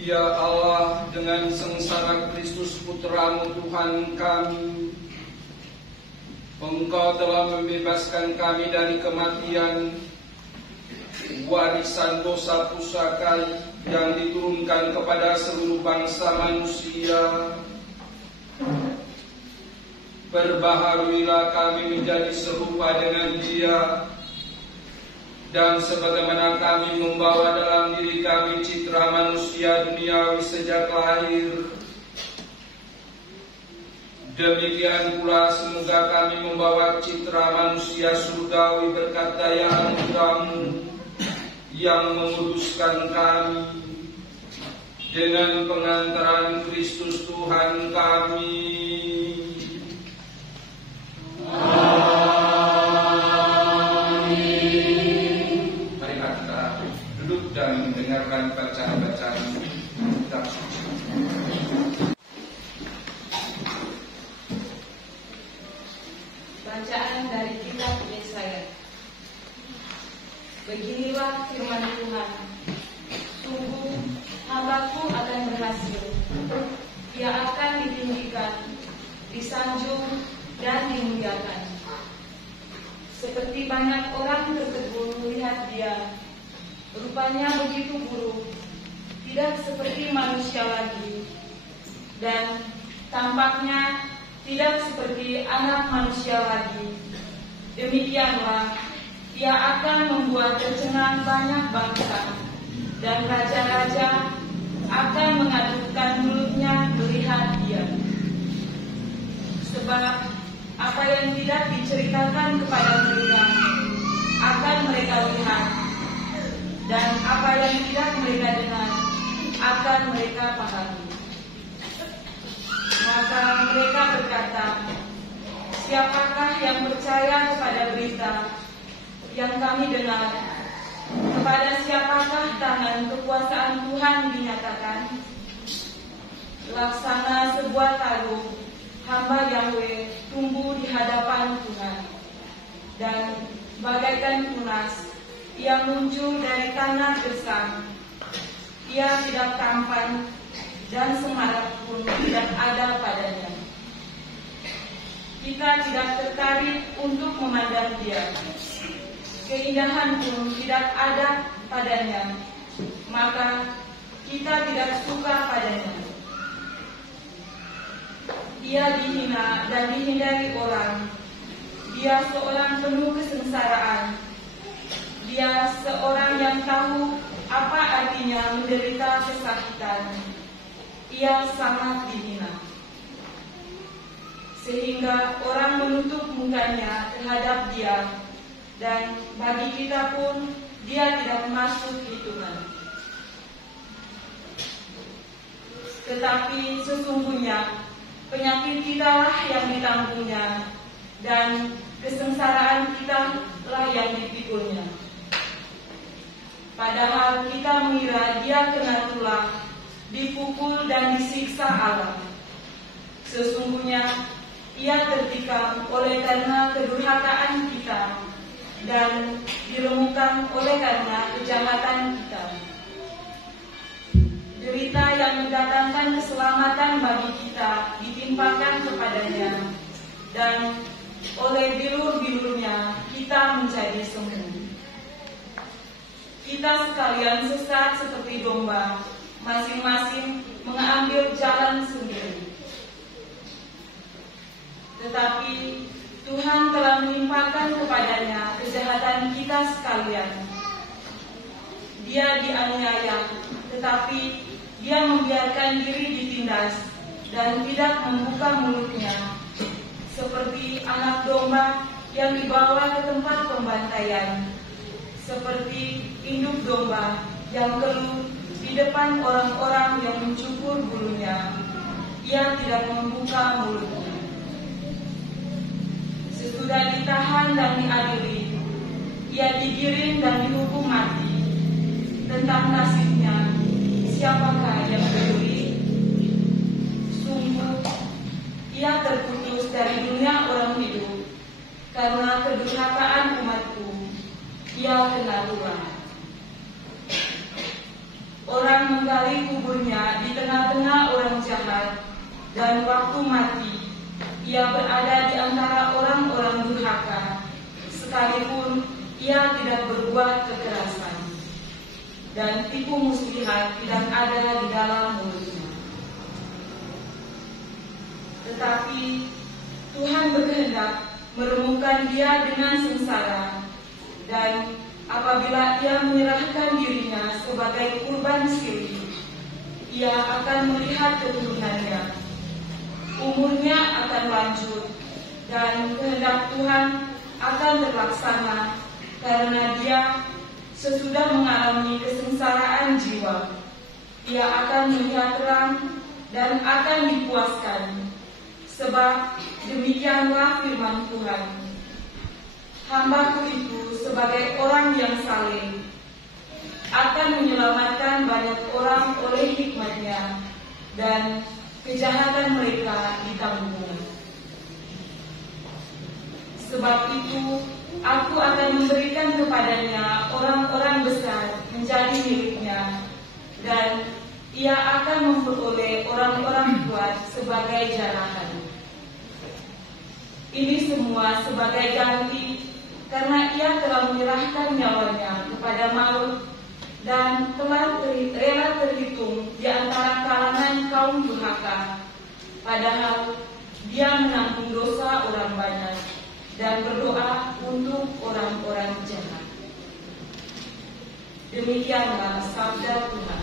Ya Allah, dengan sengsara Kristus Putra-Mu Tuhan kami, Engkau telah membebaskan kami dari kematian, warisan dosa pusaka yang diturunkan kepada seluruh bangsa manusia. Perbaharuilah kami menjadi serupa dengan Dia, dan sebagaimana kami membawa dalam diri kami citra manusia duniawi sejak lahir, demikian pula semoga kami membawa citra manusia surgawi berkat daya anugerah-Mu yang menguduskan kami dengan pengantaran Kristus Tuhan kami. Amin. Mari kita duduk dan mendengarkan bacaan-bacaan kitab suci. Bacaan dari kitab Yesaya. Beginilah firman Tuhan, sungguh hamba-Ku akan berhasil, Dia akan ditinggikan, disanjung dan dimuliakan. Seperti banyak orang tertegun melihat Dia, rupanya begitu buruk, tidak seperti manusia lagi, dan tampaknya tidak seperti anak manusia lagi. Demikianlah Dia akan membuat tercengang banyak bangsa, dan raja-raja akan mengadupkan mulutnya melihat Dia. Sebab apa yang tidak diceritakan kepada mereka akan mereka lihat, dan apa yang tidak mereka dengar akan mereka pahami. Maka mereka berkata, siapakah yang percaya kepada berita yang kami dengar? Kepada siapakah tangan kekuasaan Tuhan dinyatakan? Laksana sebuah talung, hamba Yahweh tumbuh di hadapan Tuhan, dan bagaikan tunas, Ia muncul dari tanah gersang. Ia tidak tampan, dan semarak pun tidak ada padanya. Kita tidak tertarik untuk memandang Dia, keindahan pun tidak ada padanya, maka kita tidak suka padanya. Ia dihina dan dihindari orang. Dia seorang penuh kesengsaraan. Dia seorang yang tahu apa artinya menderita kesakitan. Ia sangat dihina, sehingga orang menutup mukanya terhadap Dia, dan bagi kita pun Dia tidak masuk hitungan. Tetapi sesungguhnya penyakit kitalah yang ditanggungnya, dan kesengsaraan kitalah yang dipikulnya. Padahal kita mengira Dia kena tulah, dipukul dan disiksa Allah. Sesungguhnya Ia tertikam oleh karena kedurhakaan kita, dan diremukkan oleh karena kejahatan kita. Derita yang mendatangkan keselamatan bagi kita ditimpakan kepadanya, dan oleh bilur-bilurnya kita menjadi sembuh. Kita sekalian sesat seperti domba, masing-masing mengambil jalan sendiri. Tetapi Tuhan telah menimpakan kepadanya kejahatan kita sekalian. Dia dianiaya, tetapi Dia membiarkan diri ditindas dan tidak membuka mulutnya, seperti anak domba yang dibawa ke tempat pembantaian, seperti induk domba yang keluh di depan orang-orang yang mencukur bulunya. Ia tidak membuka mulutnya. Sesudah ditahan dan diadili, Ia digiring dan dihukum mati. Tentang nasibnya, siapakah yang peduli? Sungguh, Ia terputus dari dunia orang hidup. Karena kedurhakaan umatku, Ia kena tulah. Orang menggali mencari kuburnya di tengah-tengah orang jahat, dan waktu mati, ia berada di antara orang-orang durhaka, sekalipun ia tidak berbuat kekerasan, dan tipu muslihat tidak ada di dalam mulutnya. Tetapi Tuhan berkehendak meremukkan dia dengan sengsara, dan apabila ia menyerahkan dirinya sebagai kurban siri, ia akan melihat keturunannya. Umurnya akan lanjut, dan kehendak Tuhan akan terlaksana, karena dia sesudah mengalami kesengsaraan jiwa. Ia akan melihat terang dan akan dipuaskan, sebab demikianlah firman Tuhan. Hambaku itu sebagai orang yang saleh akan menyelamatkan banyak orang oleh hikmat-Nya, dan kejahatan mereka ditanggung. Sebab itu aku akan memberikan kepadanya orang-orang besar menjadi miliknya, dan ia akan memperoleh orang-orang kuat sebagai jarahan. Ini semua sebagai ganti karena ia telah menyerahkan nyawanya kepada maut dan telah rela terhitung di antara kalangan kaum durhaka, padahal dia menanggung dosa orang banyak dan berdoa untuk orang-orang jahat. Demikianlah sabda Tuhan.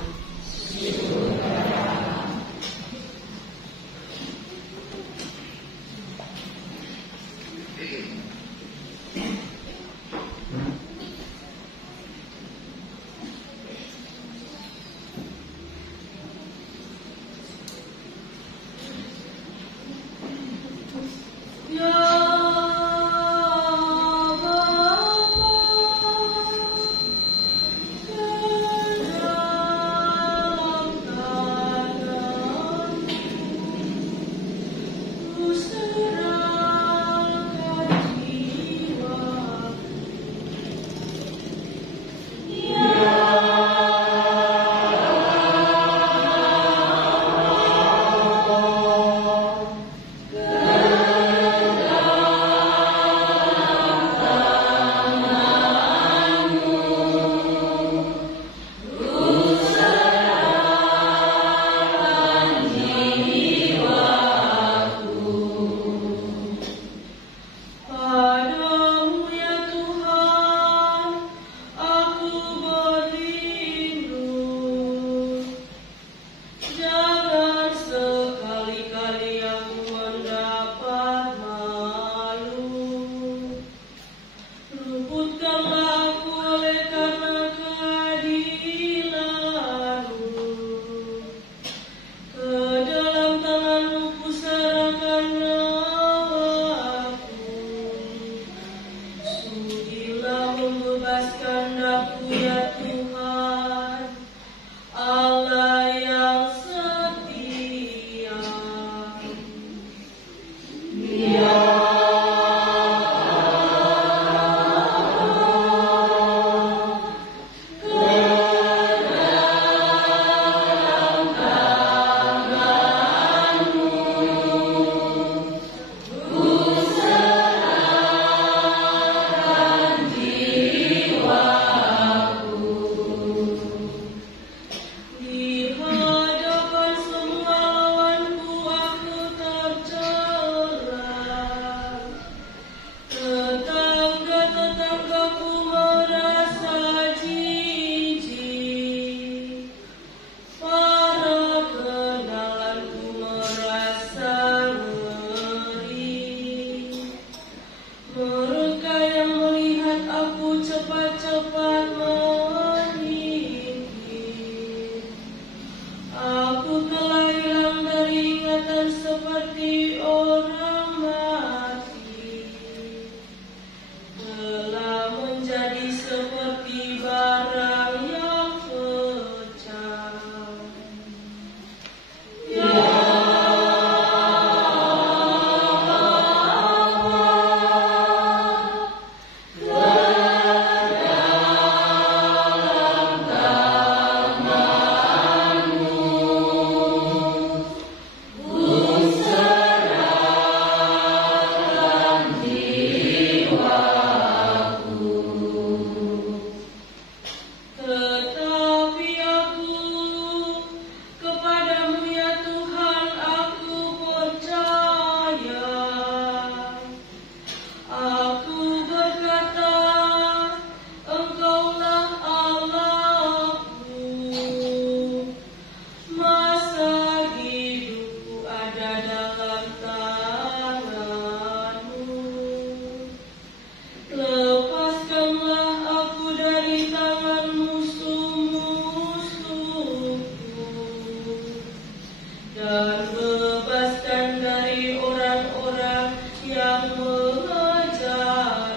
dan bebaskan dari orang-orang yang mengejarku.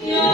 Ya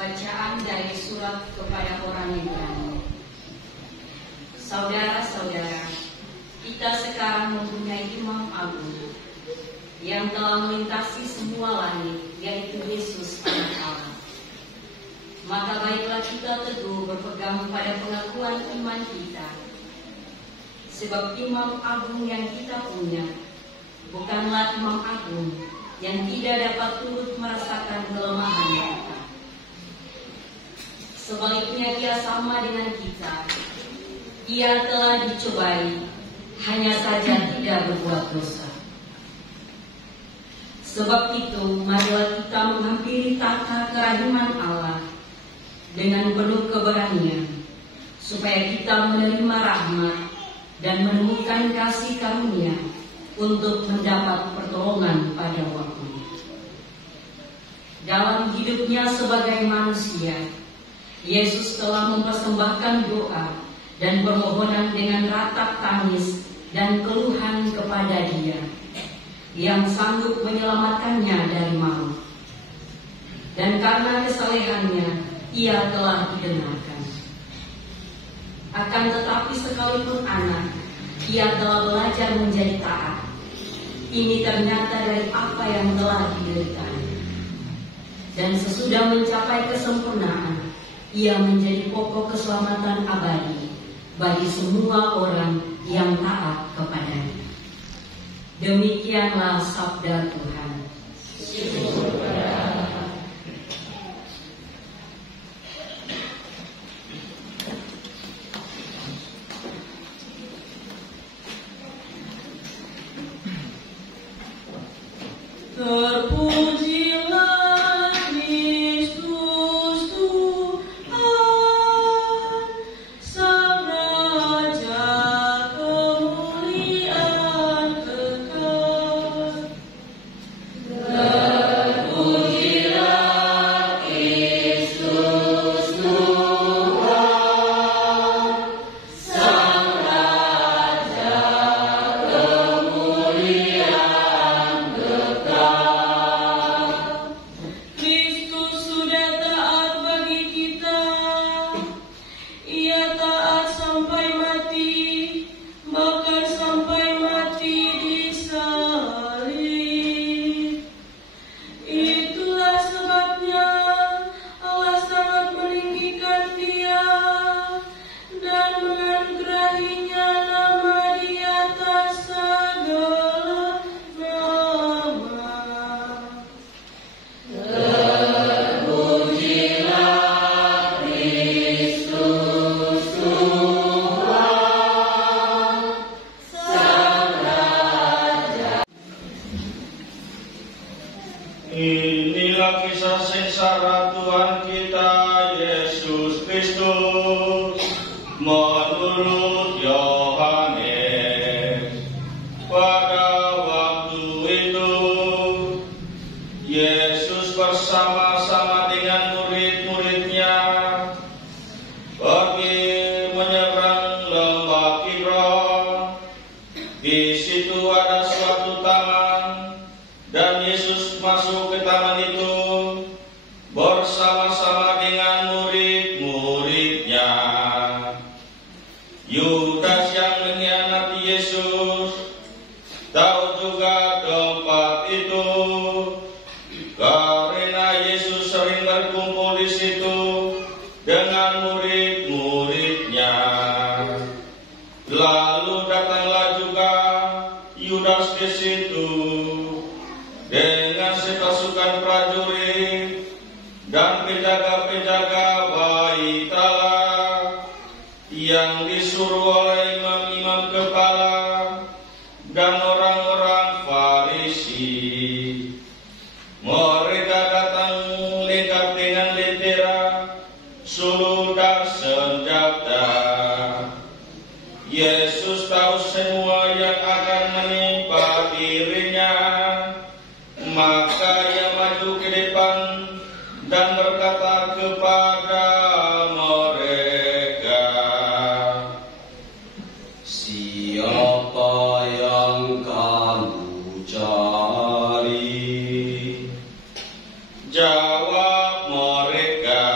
Bacaan dari surat kepada orang Ibrani. Saudara-saudara, kita sekarang mempunyai Imam Agung yang telah melintasi semua langit, yaitu Yesus Anak Allah. Maka baiklah kita teguh berpegang pada pengakuan iman kita. Sebab Imam Agung yang kita punya bukanlah Imam Agung yang tidak dapat turut merasakan kelemahan kita. Sebaliknya Dia sama dengan kita. Ia telah dicobai, hanya saja tidak berbuat dosa. Sebab itu, marilah kita menghampiri tahta kerahiman Allah dengan penuh keberanian, supaya kita menerima rahmat dan menemukan kasih karunia untuk mendapat pertolongan pada waktunya. Dalam hidupnya sebagai manusia, Yesus telah mempersembahkan doa dan permohonan dengan ratap tangis dan keluhan kepada Dia yang sanggup menyelamatkannya dari maut. Dan karena kesalehannya, Ia telah didengarkan. Akan tetapi sekalipun anak, Ia telah belajar menjadi taat. Ini ternyata dari apa yang telah dideritanya. Dan sesudah mencapai kesempurnaan, Ia menjadi pokok keselamatan abadi bagi semua orang yang taat kepadanya. Demikianlah sabda Tuhan. Terpujilah Kristus Tuhan, Sang Raja kemuliaan kekal. Terpujilah Inilah kisah sengsara Tuhan kita Yesus Kristus menurut Yohanes. Pada waktu itu Yesus bersama-sama dengan murid-muridnya pergi menyeberang lembah Kidron. Di situ ada suatu taman, dan Yesus masuk ke taman itu bersama-sama dengan murid-muridnya. Yudas yang mengkhianati Yesus tahu juga tempat itu, karena Yesus sering berkumpul di situ dengan murid-muridnya. Lalu datanglah juga Yudas ke situ dengan sepasukan prajurit dan penjaga-penjaga bait Allah yang disuruh oleh imam-imam kepala dan orang-orang Farisi. Mereka datang lengkap dengan lentera, suluh dan senjata. Yesus tahu semua yang akan menimpa dirinya, maka ia maju ke depan dan berkata kepada mereka, "Siapa yang kamu cari?" Jawab mereka,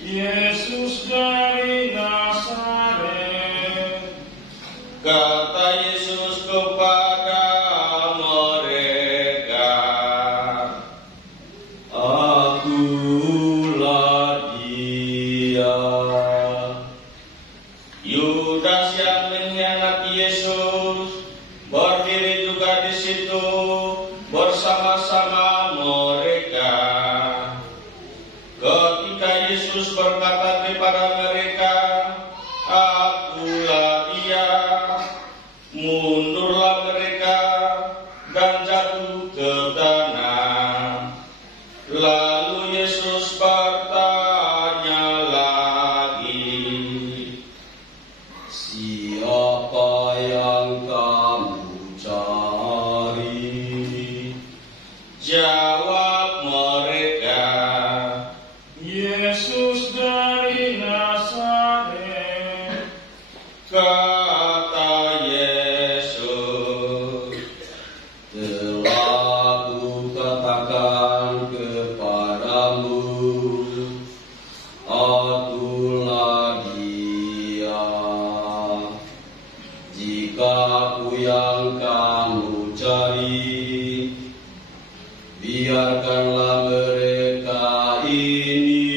"Yesus dari Nazaret." Kata Yesus kepada mereka, "Akulah Dia." Yudas yang mengkhianati Yesus berdiri juga di situ bersama-sama mereka. Ketika Yesus berkata kepada mereka, "Akulah Dia," mundurlah mereka dan jatuh ke tanah. Lalu Yesus bertanya lagi, "Siapa yang kamu cari?" Jawab mereka, "Yesus dari Nazaret." Kata Yesus, "Telah kukatakan kepadamu, akulah Dia. Jika aku yang kamu cari, biarkanlah mereka ini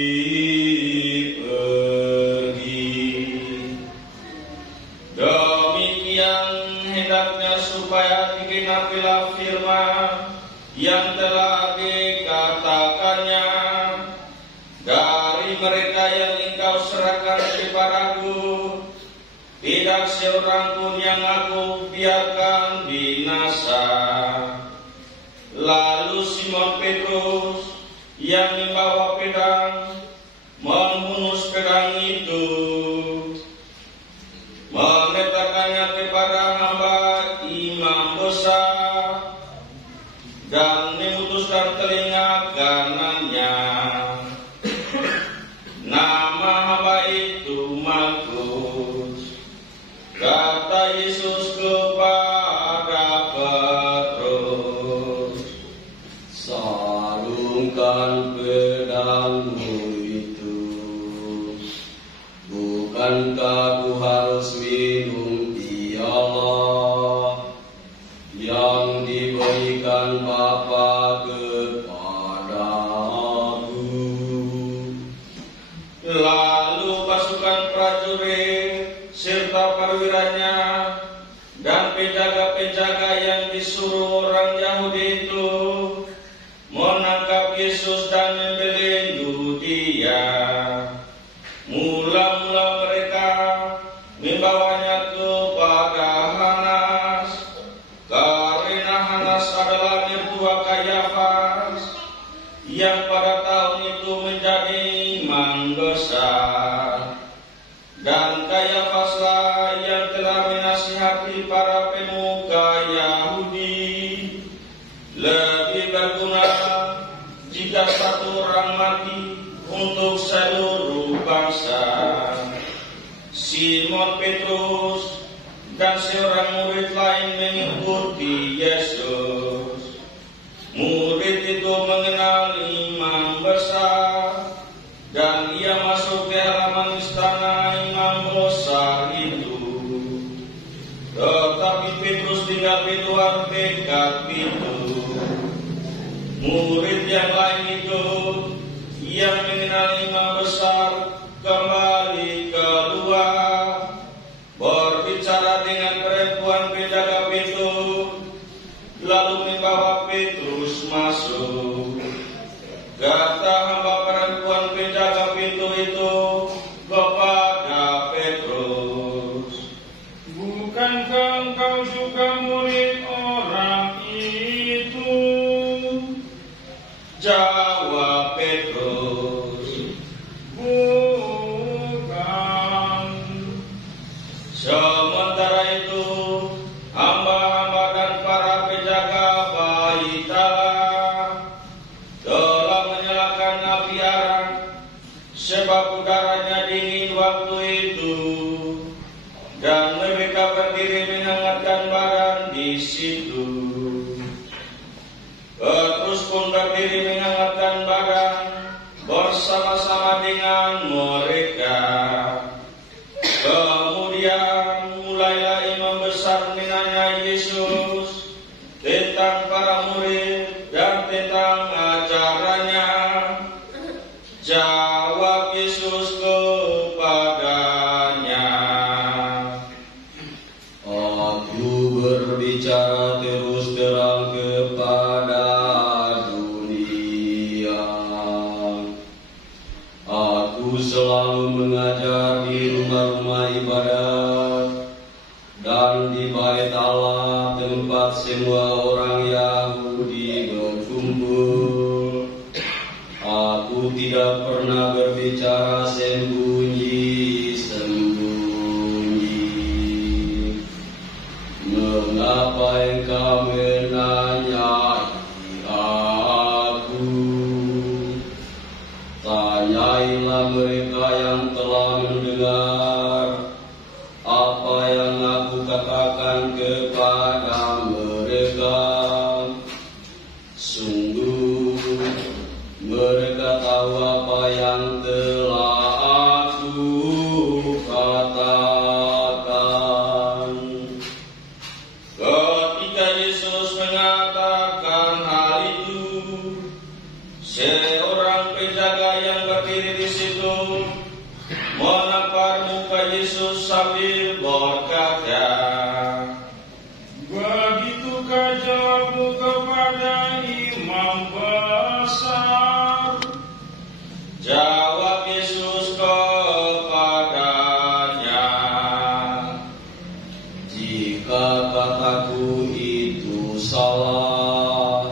pergi." Demikian hendaknya supaya digenapilah firman yang telah dikatakannya, "Dari mereka yang engkau serahkan kepadaku, tidak seorang pun yang aku biarkan binasa." Lalu Simon Petrus yang membawa pedang menghunus pedang itu, meletakkannya kepada hamba imam besar dan memutuskan telinga kanannya. Nama hamba itu Malkus. Kata Yesus kepada Petrus, "Sarungkan pedangmu itu. Bukankah ku harus minum piala yang diberikan Bapa kepadaku?" Lalu pasukan prajurit serta perwiranya dan penjaga-penjaga yang disuruh orang Yahudi itu menangkap Yesus dan membelenggu Dia. Mula-mula mereka membawanya kepada Hanas, karena Hanas adalah mertua Kayafas, yang pada tahun itu menjadi imam besar. Dan Kayafaslah yang telah menasihati para pemuka Yahudi, lebih berguna jika satu orang mati untuk seluruh bangsa. Simon Petrus dan seorang murid lain mengikuti Yesus. Murid itu mengenal imam besar, dan ia masuk ke halaman istana imam besar itu. Tetapi Petrus tinggal di luar dekat pintu. Murid yang lain itu yang mengenal imam besar kembali keluar, berbicara dengan perempuan penjaga pintu, lalu membawa Petrus masuk. Kata hamba perempuan penjaga pintu itu kepada Petrus, Bukankah engkau juga murid orang itu? Jawab Petrus, Bukan. sementara itu hamba-hamba dan para penjaga bait Allah telah menyalakan api arang, sebab udaranya dingin waktu itu, dan mereka berdiri menghangatkan badan di situ. Petrus pun berdiri menghangatkan badan bersama-sama dengan mereka. Kemudian mulailah imam besar menanya Yesus tentang para murid dan tentang ajarannya. Jawab Yesus kepadanya, Aku berbicara terus terang kepada dunia. Aku selalu mengajar di rumah-rumah ibadat dan di bait Allah, tempat semua orang Yahudi berkumpul. Aku tidak pernah berbicara sembunyi-sembunyi. Mengapa engkau menanyai aku? Tanyailah mereka yang telah mendengar apa yang aku katakan kepada mereka. Sungguh mereka tahu apa yang telah aku katakan. ketika Yesus mengatakan hal itu, seorang penjaga yang berdiri di situ menampar muka Yesus sambil berkata, Begitukah jawabmu kepada imam besar? Jawab Yesus kepadanya, Jika kataku itu salah,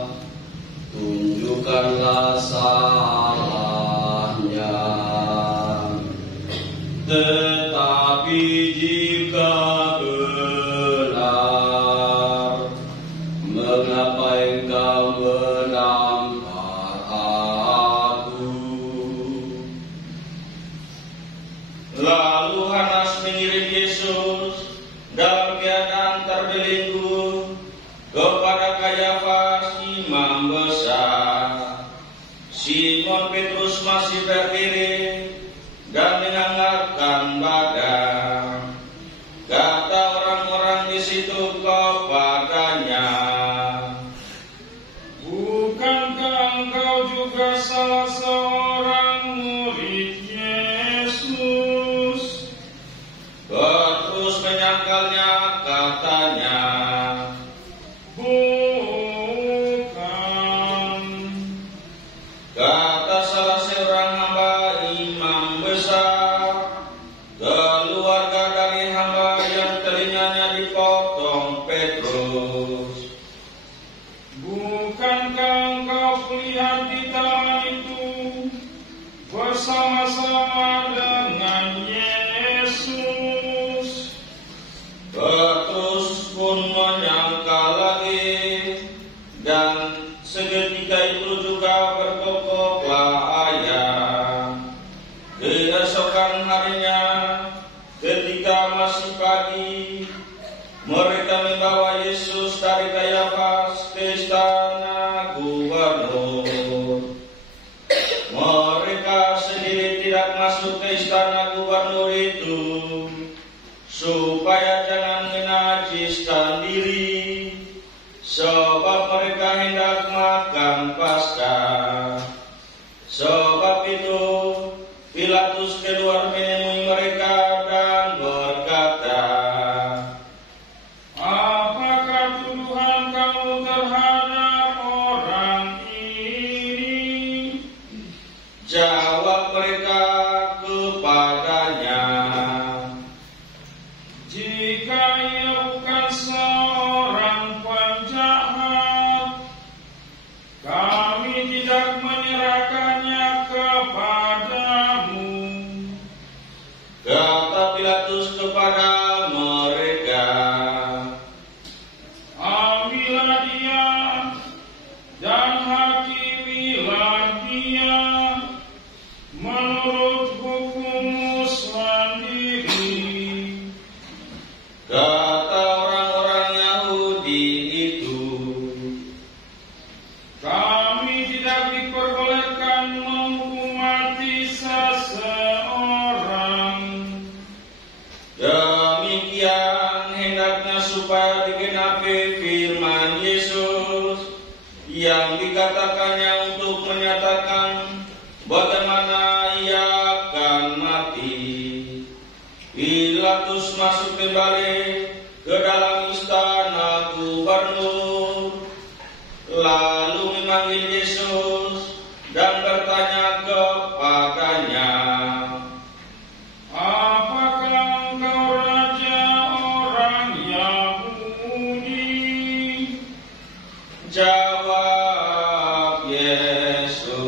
tunjukkanlah salahnya. Tetapi jika benar, mengapa engkau menampar aku? Lalu Hanas mengirim Yesus dalam keadaan terbelenggu kepada Kayafas imam besar. Simon Petrus masih berdiri dan menganggarkan badan. Kata orang-orang di situ kepadanya, Bukankah engkau juga salah seorang murid Yesus? Petrus menyangkalnya, katanya, Bukan. kata salah seorang hamba imam besar, keluarga dari hamba yang telinganya dipotong Petrus. Bukankah engkau lihat di tangan bersama-sama dengan Yesus. Petrus pun menyangka lagi, dan seketika itu juga berkokoklah ayam. Keesokan harinya, ketika masih pagi, mereka membawa Yesus dari Kayafas ke istana gubernur. Mereka sendiri tidak masuk ke istana gubernur itu, supaya jangan menajiskan diri, sebab mereka hendak makan Paskah. Sebab itu Pilatus keluar menemui mereka dan berkata, "Apakah tuduhan kamu terhadap orang ini?" Jawab mereka kepadanya, "Jika ia bukan seorang penjahat, kami tidak menyerahkannya kepadamu." Kata Pilatus kepada mereka, "Ambillah dia dan hakimilah dia menurut hukummu sendiri." Kata orang-orang Yahudi itu, "Kami tidak diperbolehkan menghukum mati seseorang. Demikian hendaknya supaya digenapi firman Yesus yang dikatakannya untuk menyatakan bagaimana ia akan mati." Pilatus masuk kembali ke dalam istana gubernur, lalu memanggil Yesus dan bertanya kepadanya, "Apakah engkau raja orang Yahudi?" Jawab Yesus,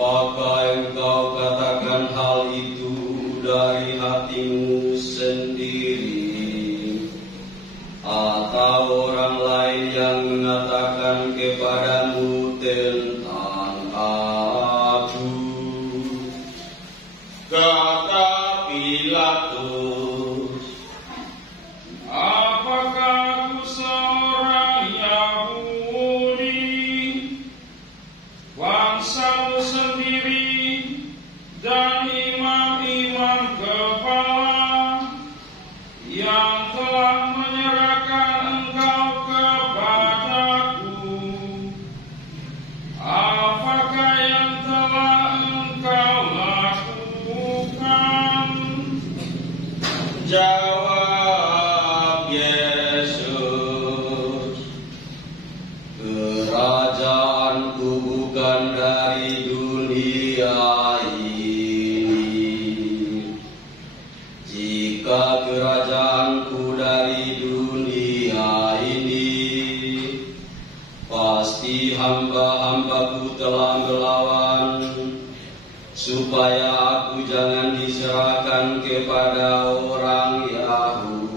Apakah engkau katakan hal itu dari hatimu sendiri, atau orang lain yang mengatakan kepadamu tentang aku? Kata Pilatus, "Apakah aku seorang Yahudi? Bangsamu sendiri dan imam-imam kepala yang telah menyerahkan engkau kepadaku. Apakah yang telah engkau lakukan?" Jawab Yesus, Kerajaanku bukan dari dunia ini. Jika kerajaanku dari dunia ini, pasti hamba-hambaku telah melawan, supaya aku jangan diserahkan kepada orang Yahudi.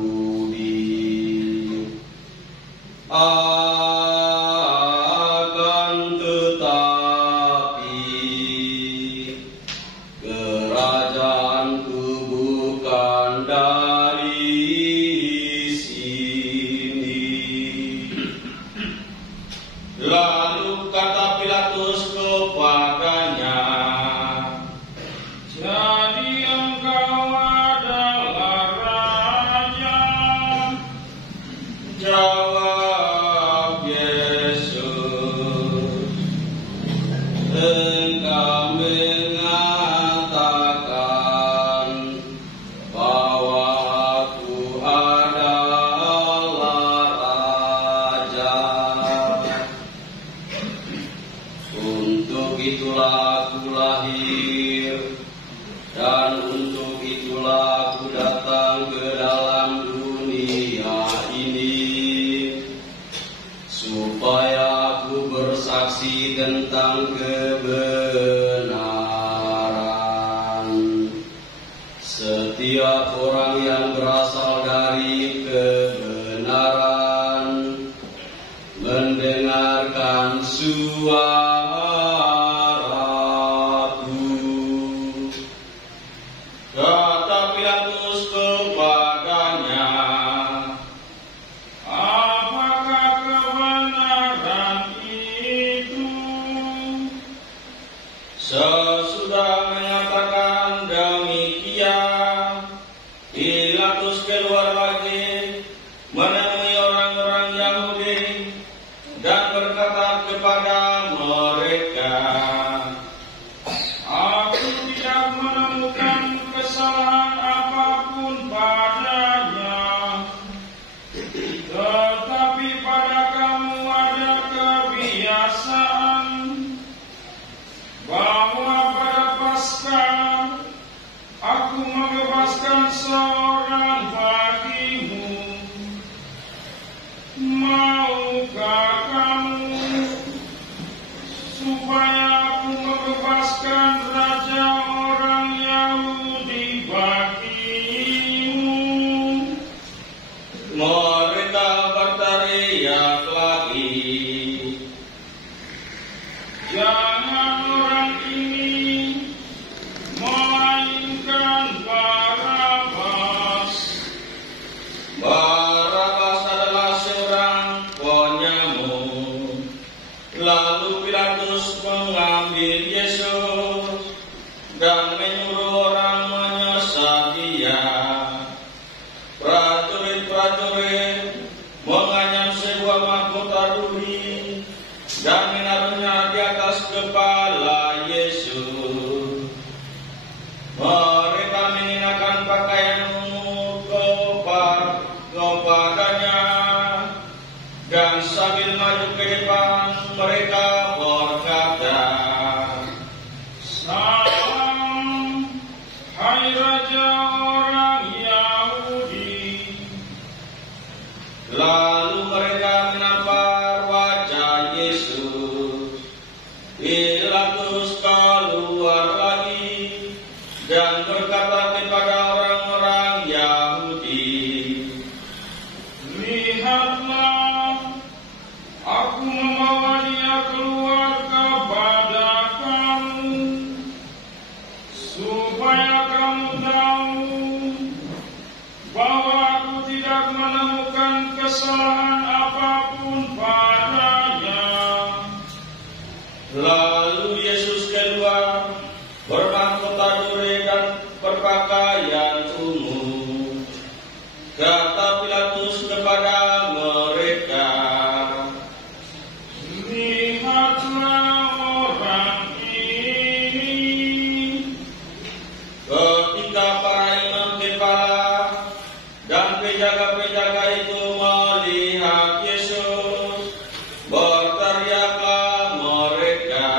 Akan tetapi kerajaanku bukan dari sini. Lalu kata Pilatus kepadanya, "Jadi engkau adalah raja?" Jawab Yesus, Engkau mengatakan bahwa aku adalah raja. Untuk itulah aku lahir, dan untuk itulah aku datang ke dalam dunia ini, supaya aku bersama bersaksi tentang kebenaran. Setiap orang yang berasal dari kebenaran mendengarkan suaraku. Kata Pilatus kepadanya, apakah kebenaran itu? Sesudah mengatakan demikian, Pilatus keluar lagi menemui orang-orang Yahudi dan berkata kepada mereka, aku tidak menemukan kesalahan apapun padanya, tetapi pada kamu ada kebiasaan bahwa pada Paskah aku membebaskan seorang bagimu. Maukah kamu supaya aku membebaskan raja orang Yahudi bagimu? Mereka berteriak lagi, jangan orang ini, melainkan Barabas. Barabas adalah seorang penyamun. Lalu Pilatus mengambil Yesus dan menyuruh orang menyesat dia. Prajurit-prajurit menganyam sebuah mahkota duri dan menaruhnya di atas kepala Yesus. Mereka mengenakan pakaian ungu kepadanya, dan sambil maju ke depan mereka berkata, salam, hai Raja orang Yahudi. Lalu mereka menampar wajah Yesus. Pilatus keluar lagi dan berkata kepada orang-orang Yahudi, lihatlah, aku membawa dia keluar kepada kamu, supaya kamu tahu bahwa aku tidak menemukan kesalahan apapun padanya. Lalu Yesus keluar bermahkota duri dan berpakaian ungu. Kata Pilatus kepada mereka, lihatlah orang ini. Ketika para imam kepala dan penjaga-penjaga itu melihat Yesus, berteriaklah mereka,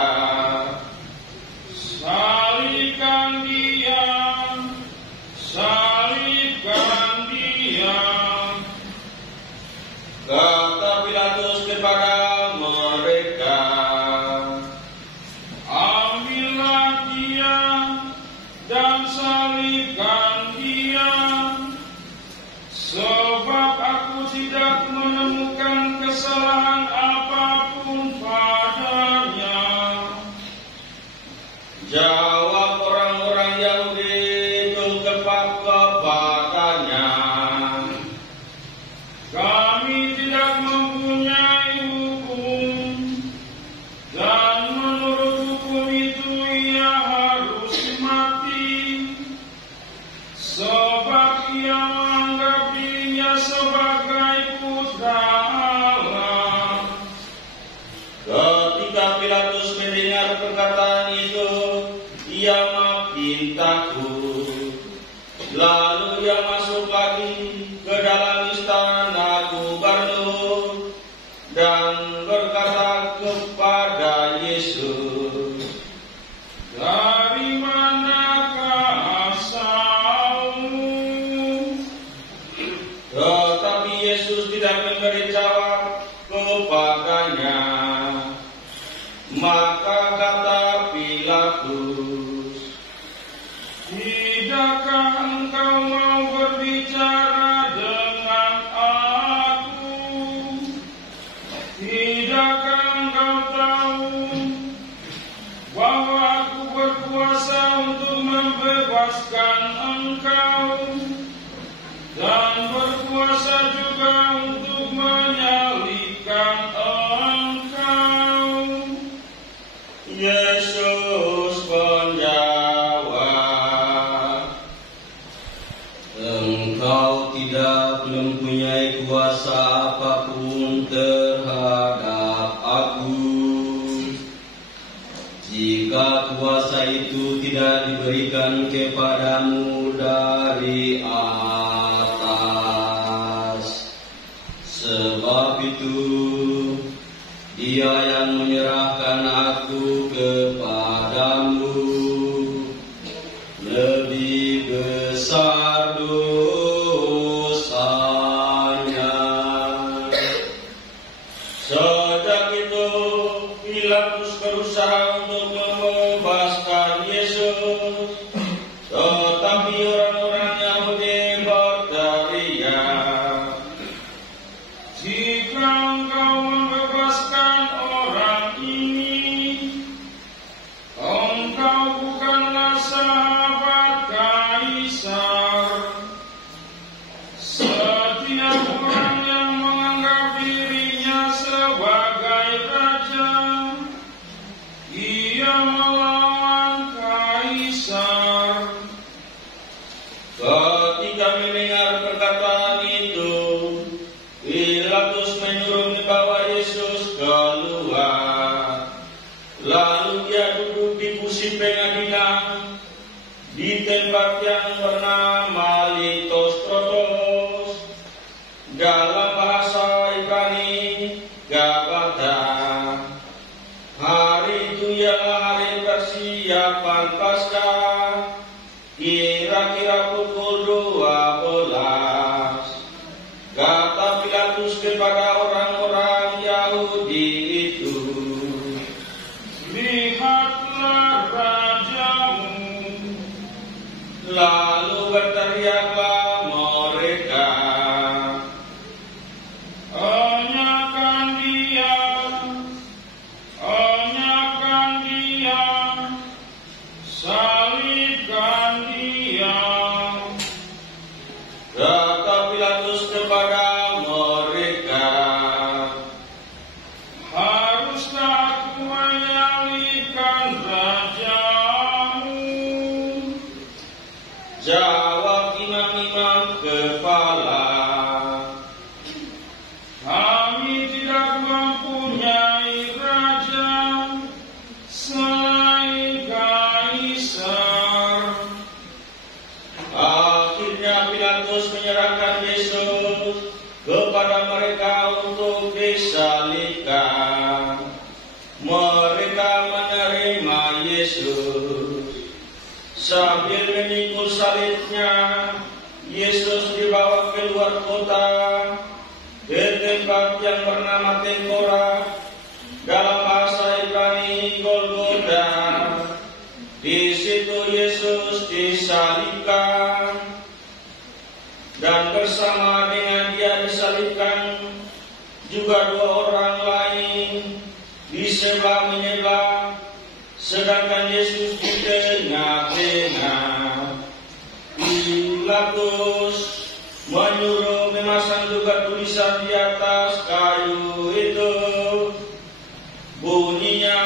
salibkan dia, salibkan dia. Kata Pilatus kepada mereka, ambillah dia dan salibkan dia, sebab aku tidak menemukan kesalahan apapun padanya. Jawab orang-orang Yahudi itu kepadanya, kami tidak mempunyai hukum, dan menurut hukum itu ia harus mati, sebab ia menganggap dirinya sebagai putra Allah. Ketika Pilatus mendengar perkataan itu, ia makin takut. Lalu ia masuk lagi ke dalam istana gubernur dan berkata kepada Yesus, dari manakah asalmu? Tetapi Yesus tidak memberi jawab kepadanya. Maka kata Pilatus, "Tidakkah engkau mau berbicara dengan aku? Tidakkah engkau tahu bahwa aku berkuasa untuk membebaskan engkau dan berkuasa juga untuk menyalibkan engkau?" Yesus menjawab, Engkau tidak mempunyai kuasa apapun terhadap aku, jika kuasa itu tidak diberikan kepadamu dari atas. Sebab itu, Dia yang menyerahkan aku kepadamu lebih besar dosanya. Sejak itu Pilatus berusaha untuk membebaskan Yesus, tetapi orang-orang Yahudi berteriak, "Jika engkau membebaskan orang ini, engkau bukanlah sahabat Kaisar. Setiap orang yang menganggap dirinya sebagai raja, ia melawan Kaisar." Ketika mendengar perkataan itu, Pilatus menyuruh membawa Yesus keluar. Lalu dia duduk di kursi pengadilan di tempat yang bernama Litostrotos, dalam bahasa Ibrani Gabata. Hari itu ialah hari persiapan Paskah, kira-kira pukul 12. Kata Pilatus kepada orang-orang Yahudi itu, "Lihatlah rajamu." lalu berteriaklah mereka, "Enyakan dia, enyakan dia, salibkan dia." Kata Pilatus kepada mereka, "Haruskah aku menyalibkan rajamu?" jawab imam-imam kepala, "Kami tidak mempunyai raja selain Kaisar." Akhirnya Pilatus menyerahkan Yesus kepada mereka untuk disalibkan. Mereka menerima Yesus. Sambil memikul salibnya, Yesus dibawa keluar kota ke tempat yang bernama Tempora, dalam bahasa Ibrani Golgota. Di situ Yesus disalibkan, dan bersama dengan Dia disalibkan juga dua orang lain di sebelah menyebelah, sedangkan Yesus di tengah-tengah. Pilatus menyuruh memasang juga tulisan di atas kayu itu, bunyinya,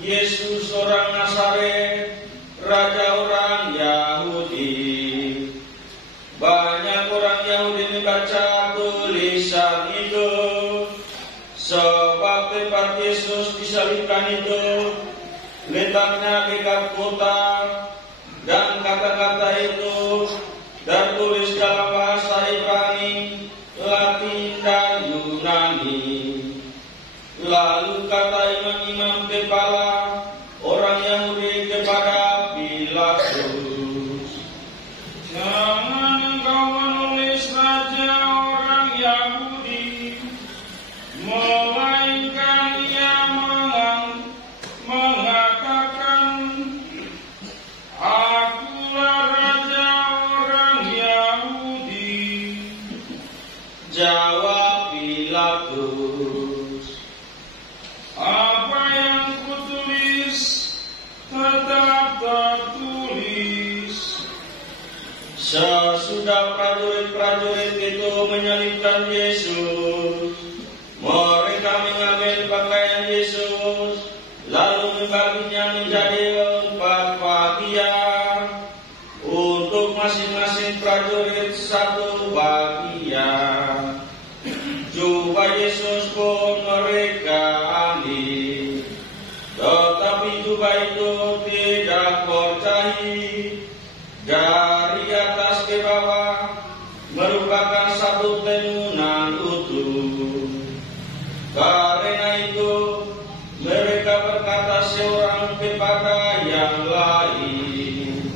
"Yesus orang Nazaret, Raja orang Yahudi." Banyak orang Yahudi membaca tulisan itu, sebab tempat Yesus disalibkan itu letaknya dekat kota, dan kata-kata itu tertulis dalam bahasa Ibrani, Latin, dan Yunani. Lalu kata imam-imam kepala orang Yahudi kepada Pilatus, "Jangan engkau menulis raja orang Yahudi, melainkan Sesudah prajurit-prajurit itu menyalibkan Yesus, mereka mengambil pakaian Yesus, lalu membaginya menjadi 4 bagian, untuk masing-masing prajurit 1 bagian. Jubah Yesus pun mereka ambil, tetapi jubah itu tidak berjahit dari atas ke bawah, merupakan satu tenunan utuh. Karena itu mereka berkata seorang kepada yang lain,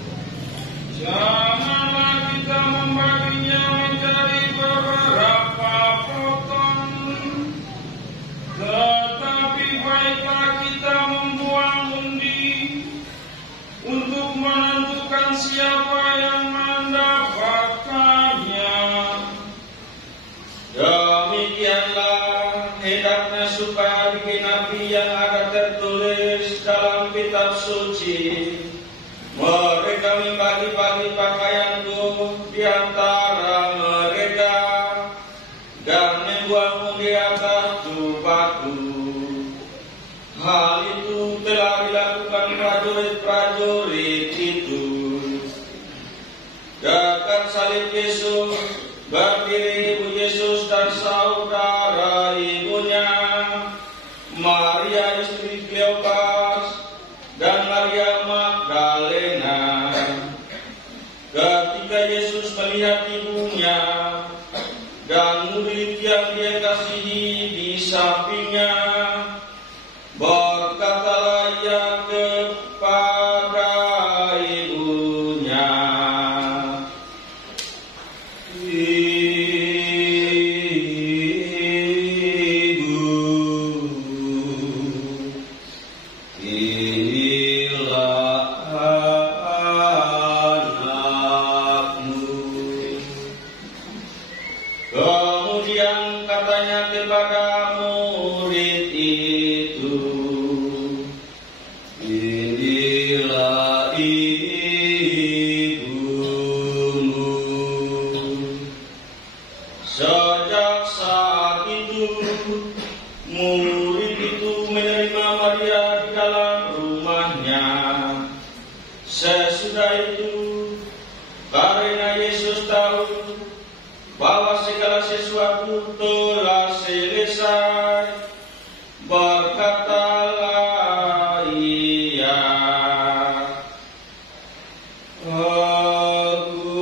Janganlah kita membaginya menjadi beberapa potong, tetapi baiklah kita membuang undi untuk menentukan siapa yang mendapatkannya. Demikianlah hendaknya supaya digenapi yang ada tertulis dalam kitab suci, mereka membagi-bagi pakaianku di antara mereka dan membuang di atas jubahku. Hal itu telah dilakukan prajurit-prajurit itu. Dekat salib Yesus berdiri ibu Yesus dan saudara ibunya, Maria istri Kleopas dan Maria Magdalena. Ketika Yesus melihat ibunya dan murid yang dia kasihi di sampingnya, berkatalah ia kepada ibunya, kemudian katanya kepada murid itu, inilah ibumu. Sejak saat itu murid itu menerima Maria di dalam rumahnya. Sesudah itu, karena Yesus tahu bahwa segala sesuatu telah selesai, berkatalah ia, aku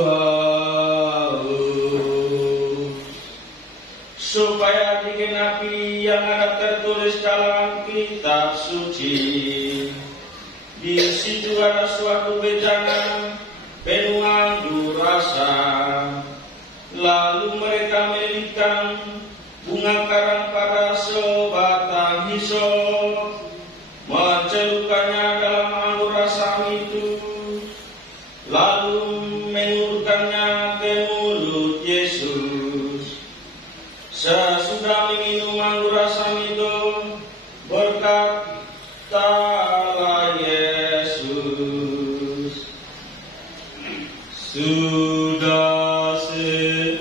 haus. Supaya digenapi yang ada tertulis dalam kitab suci, di situ ada suatu bejana penuh anggur rasa. Lalu mereka melilitkan bunga karang pada sebatang hisop, mencelupkannya dalam anggur rasa itu, lalu mengulurkannya ke mulut Yesus. Sesudah meminum anggur rasa itu, berkatalah Yesus, sudah selesai.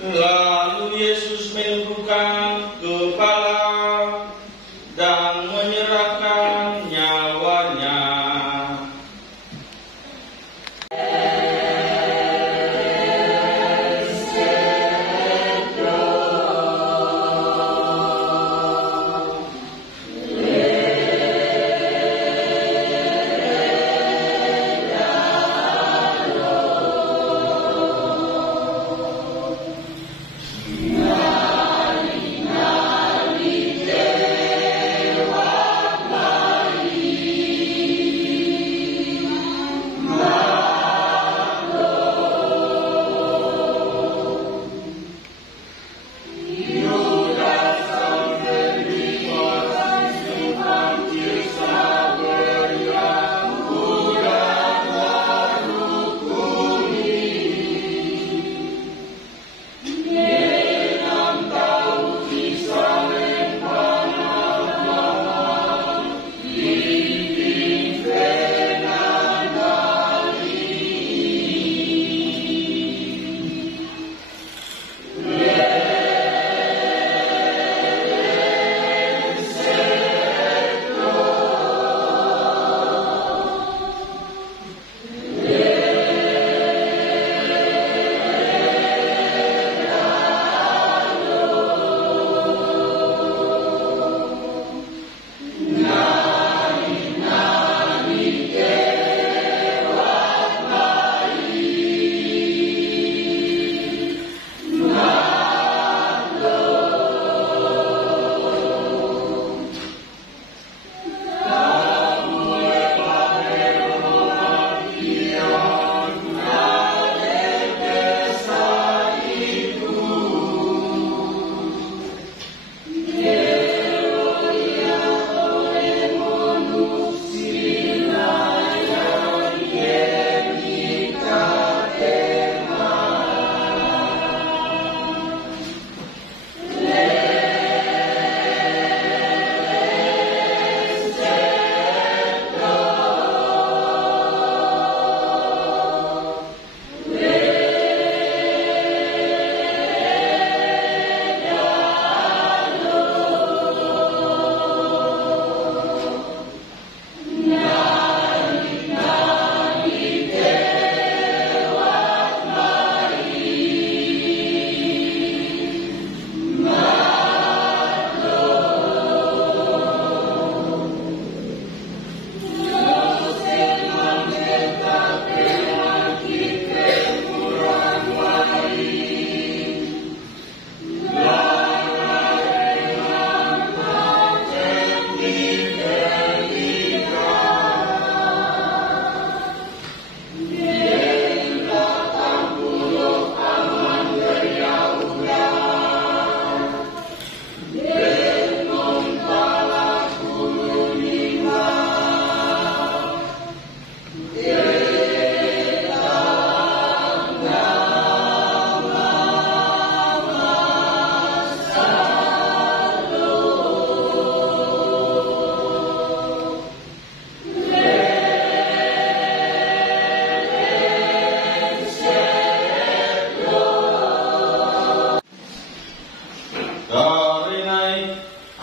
Lalu Yesus menundukkan kepala dan menyerahkan nyawanya.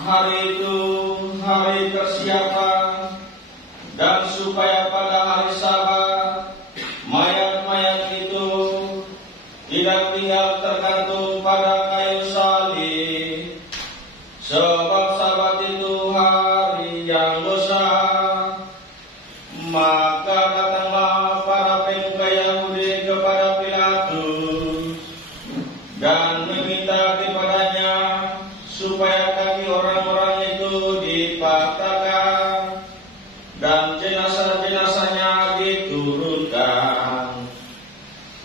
hari itu hari persiapan, dan supaya pada hari Sabat mayat-mayat itu tidak tinggal tergantung pada kayu salib, sebab Sabat itu hari yang besar. Maka datanglah para pemuka Yahudi kepada Pilatus dan meminta kepadanya supaya kaki orang-orang itu dipatahkan dan jenazah-jenazahnya diturunkan.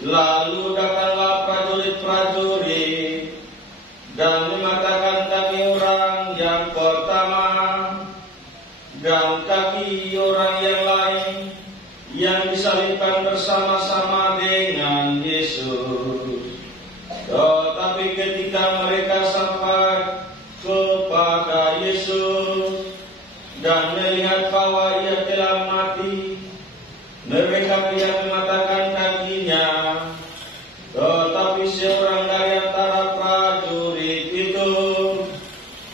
Lalu datanglah prajurit-prajurit dan mematahkan kaki orang yang pertama dan kaki orang yang lain yang disalibkan bersama-sama dengan Yesus. Tetapi ketika mereka sampai kepada Yesus dan melihat bahwa ia telah mati, mereka tidak mematahkan kakinya. Tetapi seorang dari antara prajurit itu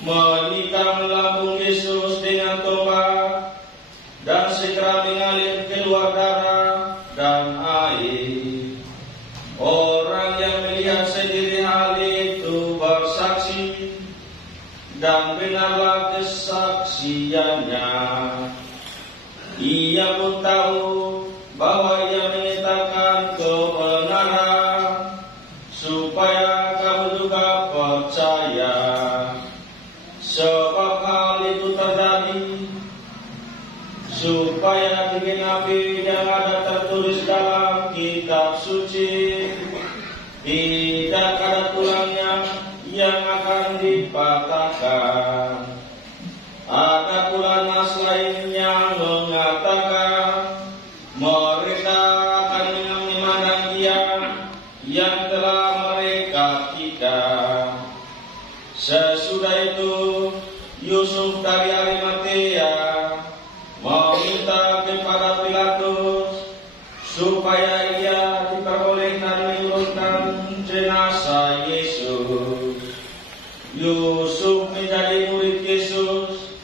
menikam lambung Yesus dengan tombak, dan segera mengalir keluar darah dan air. Orang yang melihat sendiri hal itu bersaksi, dan benarlah kesaksiannya. Ia pun tahu bahwa ia menyatakan kebenaran, supaya kamu juga percaya. Sebab hal itu terjadi supaya digenapi yang ada tertulis dalam kitab suci, tidak ada tulangnya yang akan dipatahkan. Ada pula nas lain yang mengatakan mereka akan memandang dia yang telah mereka tikam. Sesudah itu Yusuf dari Arimatea meminta kepada Pilatus supaya ia diperbolehkan menurunkan jenazah Yesus. Yusuf menjadi murid Yesus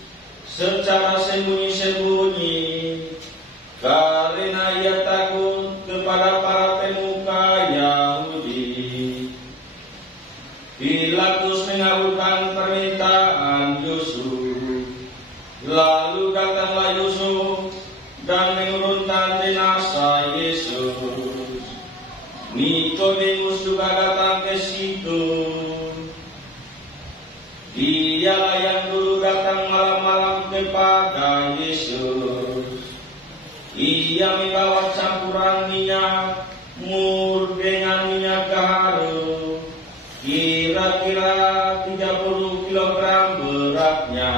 secara sembunyi-sembunyi karena ia takut kepada para pemuka Yahudi. Pilatus mengabulkan permintaan Yusuf. Lalu datanglah Yusuf dan menurunkan jenazah Yesus. Nikodemus juga datang ke situ. Dialah yang dulu datang malam-malam kepada Yesus. Ia membawa campuran minyak mur dengan minyak harum, kira-kira 30 kilogram beratnya.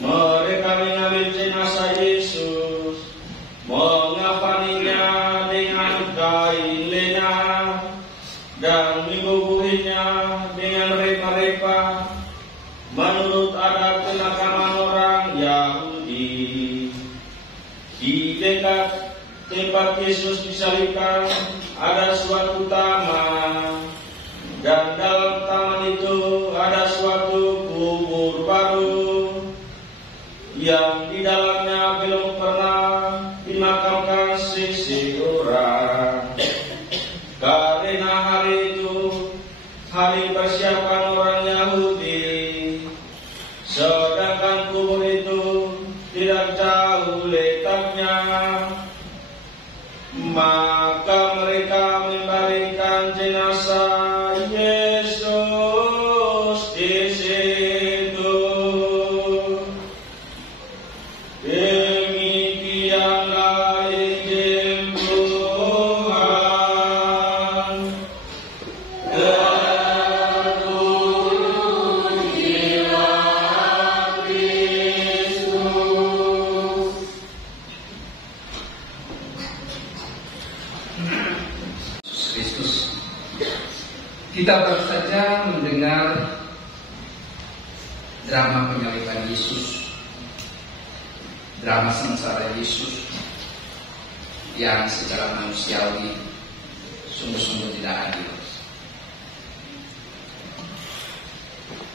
Mereka mengambil jenazah Yesus, mengapaninya dengan kain lena, dan menguburnya dengan repa-repa menurut adat pemakaman orang Yahudi. Di dekat tempat Yesus disalibkan ada suatu taman, dan dalam taman itu ada suatu kubur baru yang di dalamnya belum pernah dimakamkan seseorang. Karena hari itu hari persiapan orang Yahudi, sedangkan kubur itu tidak jauh letaknya, maka mereka membaringkan jenazah Yesus di situ. Demikianlah Injil Tuhan. Terpujilah Kristus. Kristus. Kita baru saja mendengar drama penyaliban Yesus, drama sengsara Yesus yang secara manusiawi sungguh-sungguh tidak adil.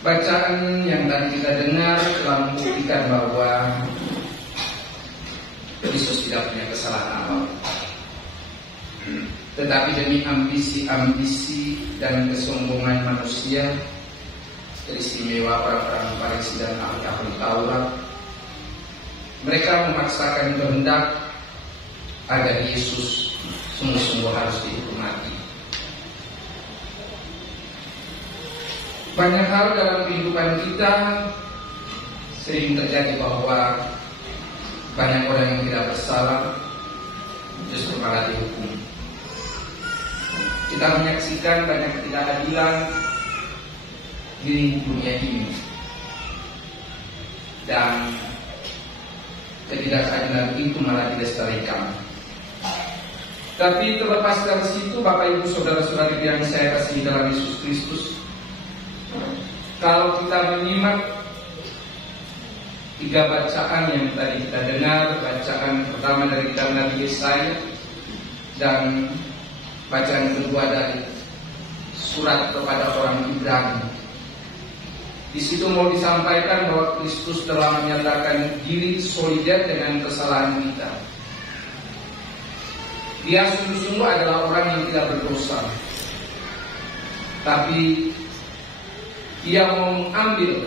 Bacaan yang tadi kita dengar telah membuktikan bahwa Kristus tidak punya kesalahan apapun. Tetapi demi ambisi dan kesombongan manusia, teristimewa para Farisi dan ahli Taurat, mereka memaksakan kehendak agar Yesus sungguh-sungguh harus dihukum mati. Banyak hal dalam kehidupan kita sering terjadi bahwa banyak orang yang tidak bersalah justru malah dihukum. Kita menyaksikan banyak ketidakadilan di dunia ini, dan ketidakadilan itu malah dilestarikan. Tapi terlepas dari situ, Bapak Ibu Saudara-saudari yang saya kasihi dalam Yesus Kristus, kalau kita menyimak 3 bacaan yang tadi kita dengar, bacaan pertama dari kitab Nabi Yesaya dan bacaan kedua dari surat kepada orang Ibrani, di situ mau disampaikan bahwa Kristus telah menyatakan diri solidar dengan kesalahan kita. Dia sungguh-sungguh adalah orang yang tidak berdosa, tapi Dia mau mengambil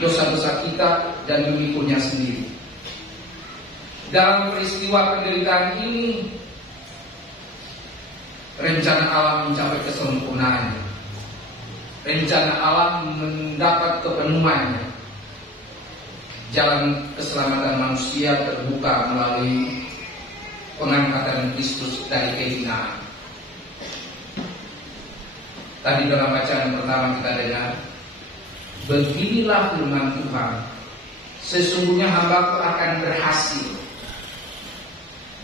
dosa-dosa kita dan memikulnya sendiri. Dalam peristiwa penderitaan ini, rencana Allah mencapai kesempurnaannya. Rencana Allah mendapat kepenuhannya. Jalan keselamatan manusia terbuka melalui pengangkatan Kristus dari kehinaan. Tadi dalam bacaan pertama kita dengar, beginilah firman Tuhan, sesungguhnya hamba-Ku akan berhasil.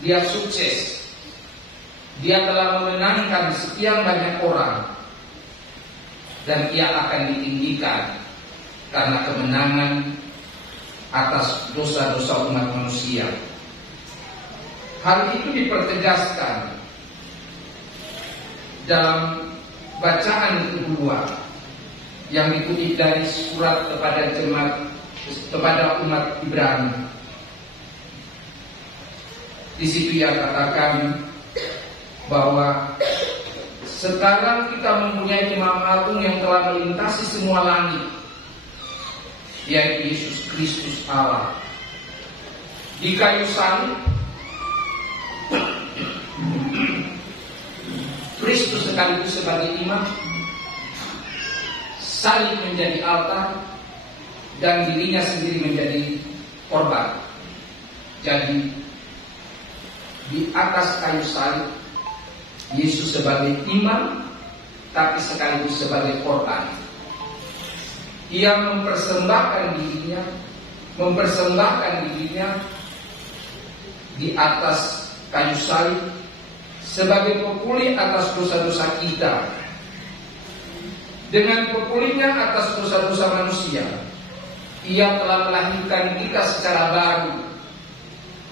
Dia sukses. Dia telah memenangkan sekian banyak orang, dan ia akan ditinggikan karena kemenangan atas dosa-dosa umat manusia. Hal itu dipertegaskan dalam bacaan kedua yang dikutip dari surat kepada umat Ibrani. Di situ ia katakan bahwa sekarang kita mempunyai Imam Agung yang telah melintasi semua langit, yaitu Yesus Kristus Allah. Di kayu salib, Kristus sekaligus sebagai imam, salib menjadi altar, dan dirinya sendiri menjadi korban. Jadi di atas kayu salib, Yesus sebagai imam, tapi sekaligus sebagai korban. Ia mempersembahkan dirinya di atas kayu salib sebagai pepulih atas dosa-dosa kita. Dengan pepulihnya atas dosa-dosa manusia, Ia telah melahirkan kita secara baru.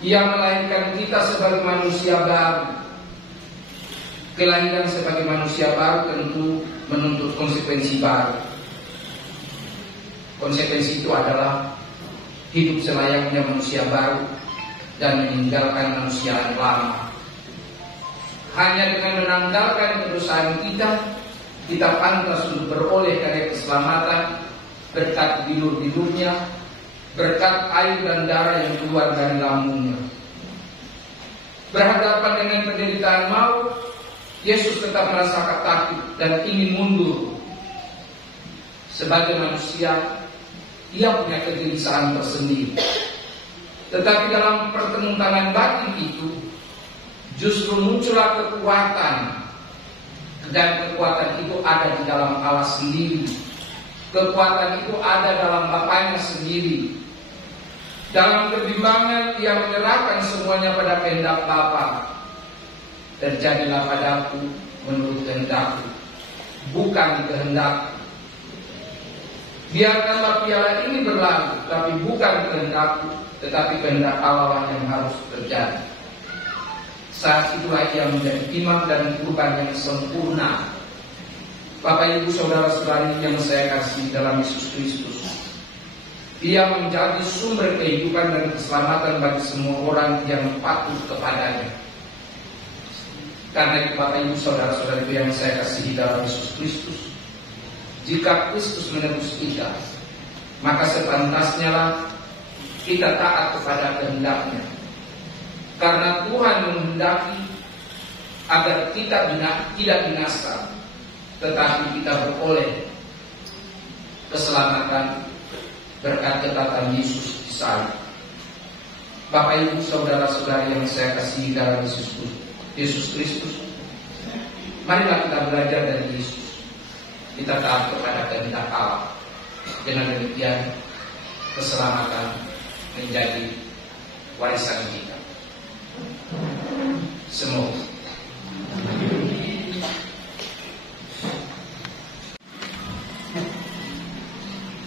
Ia melahirkan kita sebagai manusia baru. Kelahiran sebagai manusia baru tentu menuntut konsekuensi baru. Konsekuensi itu adalah hidup selayaknya manusia baru dan meninggalkan manusia yang lama. Hanya dengan menanggalkan kedosaan kita pantas untuk beroleh karya keselamatan berkat bilur-bilurnya, berkat air dan darah yang keluar dari lambungnya. Berhadapan dengan penderitaan maut, Yesus tetap merasakan takut dan ingin mundur. Sebagai manusia, Ia punya kegelisahan tersendiri. Tetapi dalam pertentangan batin itu, justru muncullah kekuatan. Dan kekuatan itu ada di dalam Allah sendiri. Kekuatan itu ada dalam Bapaknya sendiri. Dalam kebimbangan Ia menyerahkan semuanya pada kehendak Bapa. Terjadilah padaku menurut kehendakku, bukan kehendakku. Biarkanlah piala ini berlalu, tapi bukan kehendakku, tetapi kehendak Allah yang harus terjadi. Saat itulah Ia menjadi imam dan kurban yang sempurna. Bapak Ibu Saudara-saudari yang saya kasihi dalam Yesus Kristus, Dia menjadi sumber kehidupan dan keselamatan bagi semua orang yang patuh kepadanya. Karena itu Bapak Ibu Saudara-saudari yang saya kasihi dalam Yesus Kristus, jika Kristus menebus kita, maka sepantasnya lah kita taat kepada kehendak-Nya. Karena Tuhan menghendaki agar kita tidak binasa, tetapi kita beroleh keselamatan berkat ketatan Yesus di salib. Bapak Ibu Saudara-saudari yang saya kasihi dalam Yesus Kristus, marilah kita belajar dari Yesus. Kita taat kepada kehendak Allah. Dengan demikian keselamatan menjadi warisan kita. Semoga.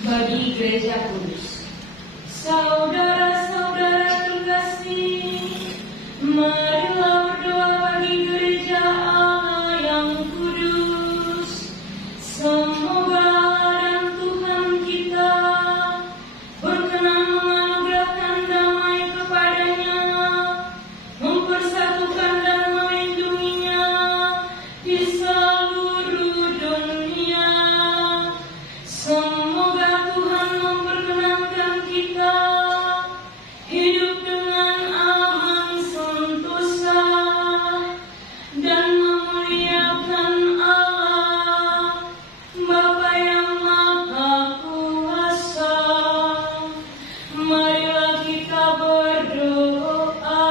Bagi Gereja Kudus, saudara-saudara terkasih, marilah berdoa bagi gereja Allah yang kudus. Semoga dan Tuhan kita berkenan menganugerahkan damai kepadanya, mempersatukan dan melindunginya di seluruh dunia. Semoga Tuhan memperkenankan kita hidup dengan aman sentosa dan memuliakan Allah Bapa yang Maha Kuasa. Marilah kita berdoa,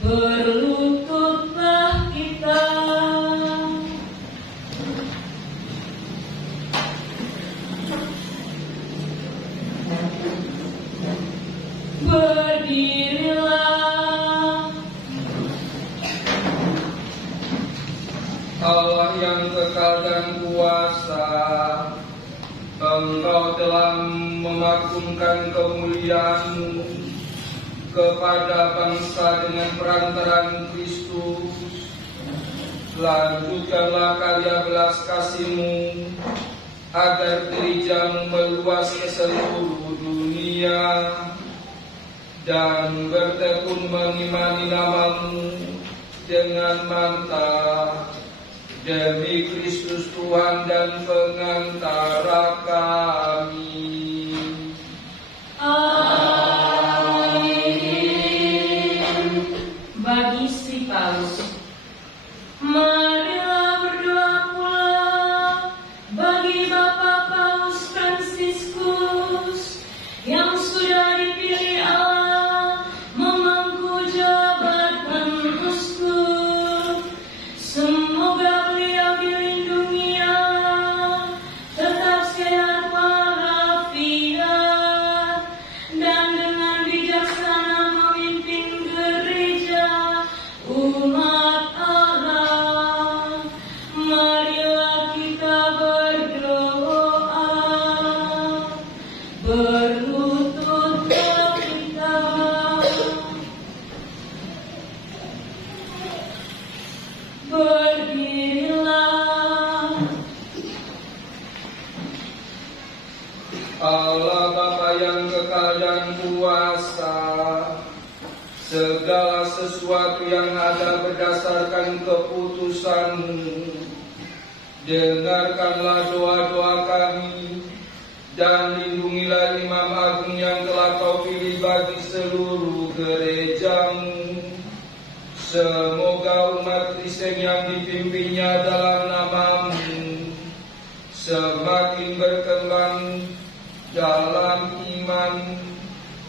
berlututlah kita. Berdirilah. Allah yang kekal dan kuasa, Engkau telah memakumkan kemuliaan-Mu kepada bangsa dengan perantaraan Kristus. Lanjutkanlah karya belas kasih-Mu agar gereja-Mu meluas ke seluruh dunia dan bertekun mengimani nama-Mu dengan mantap. Demi Kristus Tuhan dan pengantara kami. Amin. Bagi Sri Paulus, marilah berdoa pula bagi Bapak Paus Fransiskus yang sudah dipilih Allah memangku jabatan uskup. Semoga beliau dilindungi Allah, tetap sehat walafiat, dan dengan bijaksana memimpin gereja umat Allah. Marilah kita berdoa, berlututlah kita. Berdirilah. Allah Bapa yang kekal dan kuasa, segala sesuatu yang ada berdasarkan keputusan-Mu. Dengarkanlah doa-doa kami dan lindungilah Imam Agung yang telah Kau pilih bagi seluruh gereja-Mu. Semoga umat Kristen yang dipimpinnya dalam nama-Mu semakin berkembang dalam iman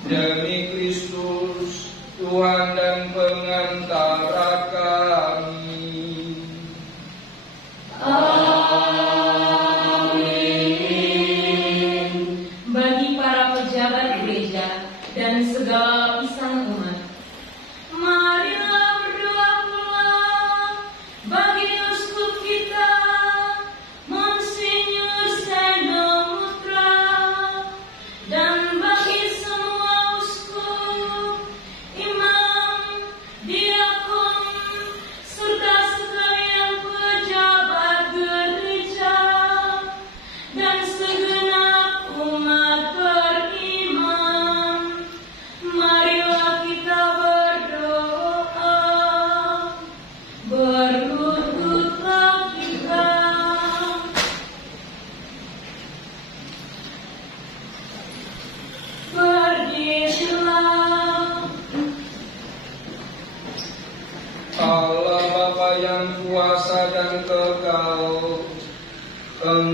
demi Kristus Tuhan dan pengantara kami. Amin. Bagi para pejabat gereja dan segala lapisan umat, marilah berdoa pula bagi uskup kita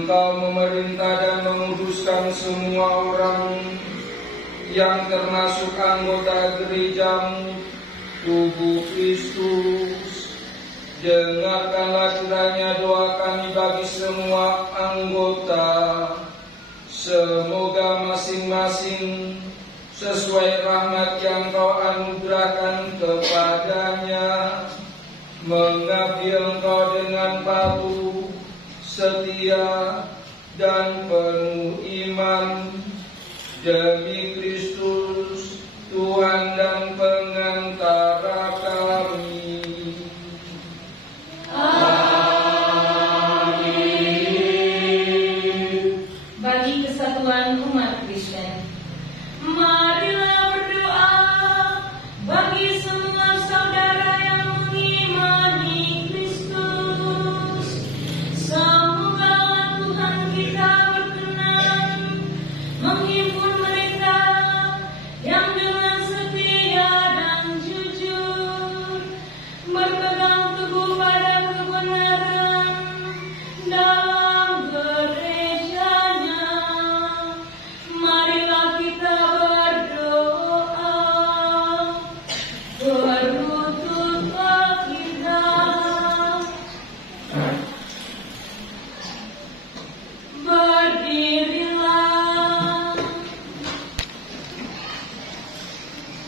Engkau memerintah dan menguduskan semua orang yang termasuk anggota gerejamu, tubuh Kristus. Dengarkanlah kiranya doa kami bagi semua anggota. Semoga masing-masing sesuai rahmat yang Kau anugerahkan kepadanya, mengabdi Engkau dengan patuh, setia, dan penuh iman, demi Kristus, Tuhan dan pengantara kami. Amin. Bagi kesatuan umat Kristen, marilah berdoa bagi semua saudara yang mengimani Kristus. Semoga Tuhan kita berkenan menghimpun mereka yang dengan setia dan jujur berpegang teguh pada kebenaran dalam gerejanya. Marilah kita berdoa, berlututlah kita, berdirilah.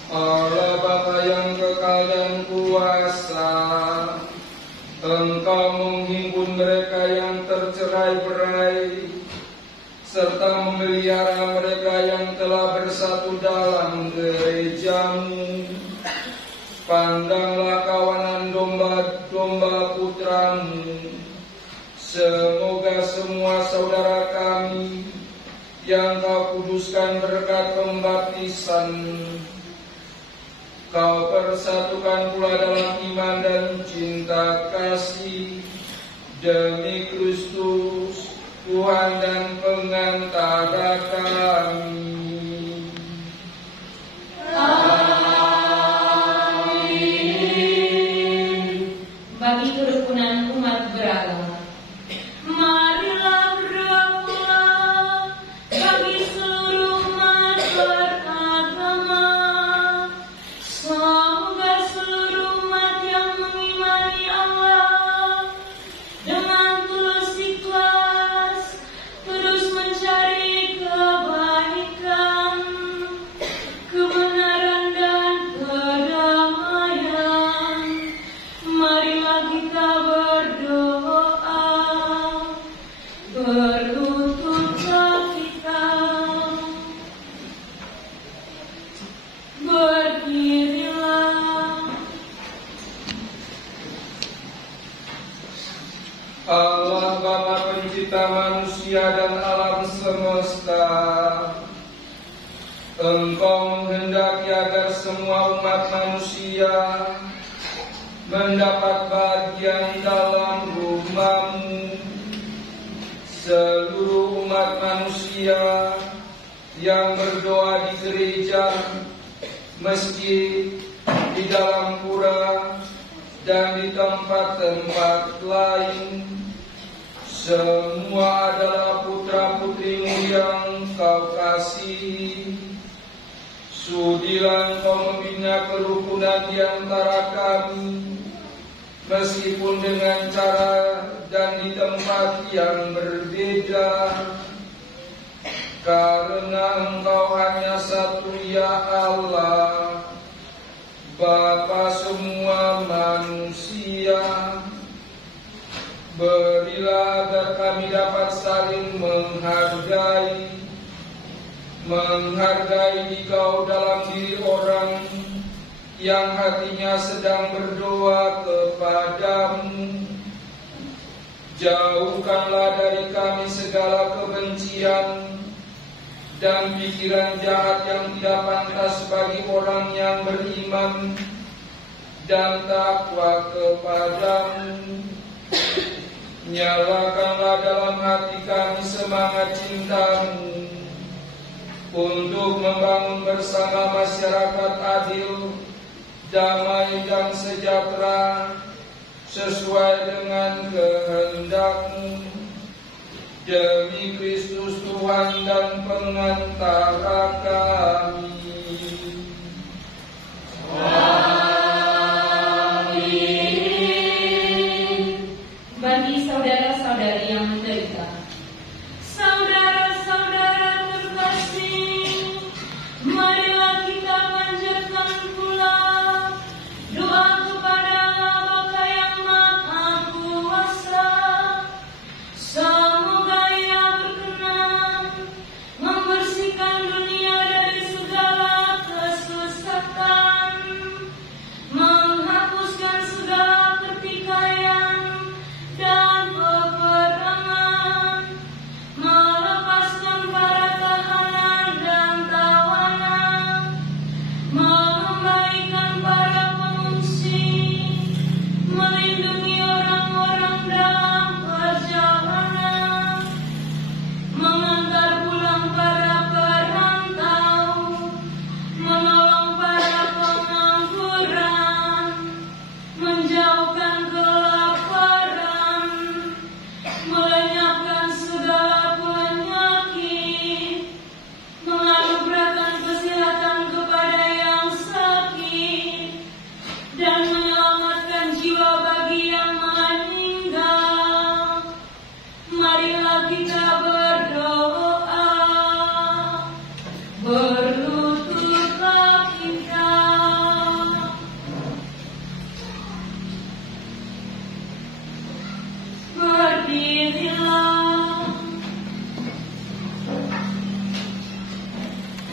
Allah Bapa yang kekal dan kuasa, Engkau menghimpun mereka yang tercerai-berai, serta memelihara mereka yang telah bersatu dalam gerejamu. Pandanglah kawanan domba-domba putramu. Semoga semua saudara kami yang Kau kuduskan berkat pembaptisan, Kau persatukan pula dalam iman dan cinta kasih, demi Kristus, Tuhan dan pengantara kami. Amin. Bagi kerukunan umat beragama, marilah berdoa pula bagi seluruh umat beragama. Semoga seluruh umat yang mengimani Allah dengan tulus ikhlas terus mencari kebaikan, kebenaran dan kedamaian. Marilah kita berdoa, berlututlah kita, berdirilah. Allah Bapa pencipta manusia dan alam semesta, Engkau menghendaki agar semua umat manusia mendapat bagian dalam rumah-Mu. Seluruh umat manusia yang berdoa di gereja, masjid, di dalam pura, dan di tempat-tempat lain, semua adalah putra-putrimu yang Kau kasihi. Sudilah Engkau membina kerukunan di antara kami, meskipun dengan cara dan di tempat yang berbeda, karena Engkau hanya satu, ya Allah, Bapa semua manusia. Berilah agar kami dapat saling menghargai Dikau dalam diri orang yang hatinya sedang berdoa kepadamu. Jauhkanlah dari kami segala kebencian dan pikiran jahat yang tidak pantas bagi orang yang beriman dan takwa kepadamu. Nyalakanlah dalam hati kami semangat cinta-Mu untuk membangun bersama masyarakat adil, damai dan sejahtera sesuai dengan kehendak-Mu. demi Kristus Tuhan dan pengantara kami. Bagi saudara-saudari yang menderita, saudara-saudara terkasih, marilah kita panjatkan pula doa kepada Allah Bapa yang Maha Kuasa. Semoga Ia berkenan membersihkan dunia dari segala kesesatan, menghapuskan segala pertikaian dan peperangan, melepaskan para tahanan dan tawanan, mengembalikan para pengungsi, melindungi orang-orang dalam perjalanan, mengantar pulang para perantau, menolong para pengangguran, menjauhkan kelaparan, melenyapkan segala penyakit, menganugerahkan kesehatan kepada yang sakit, dan menyelamatkan jiwa bagi yang meninggal. Marilah kita berdoa, berlututlah kita. Berdirilah.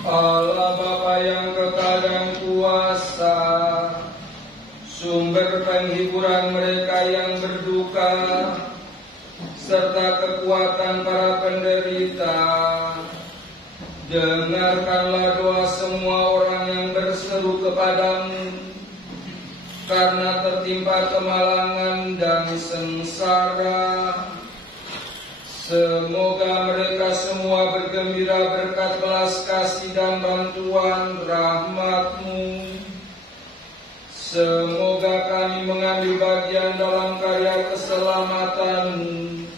Allah Bapa yang kekal dan kuasa, sumber penghiburan mereka yang berduka, serta kekuatan para penderita, dengarkanlah doa semua orang yang berseru kepadamu, karena tertimpa kemalangan dan sengsara. Semoga mereka semua bergembira berkat belas kasih dan bantuan rahmat-Mu. Semoga kami mengambil bagian dalam karya keselamatan-Mu.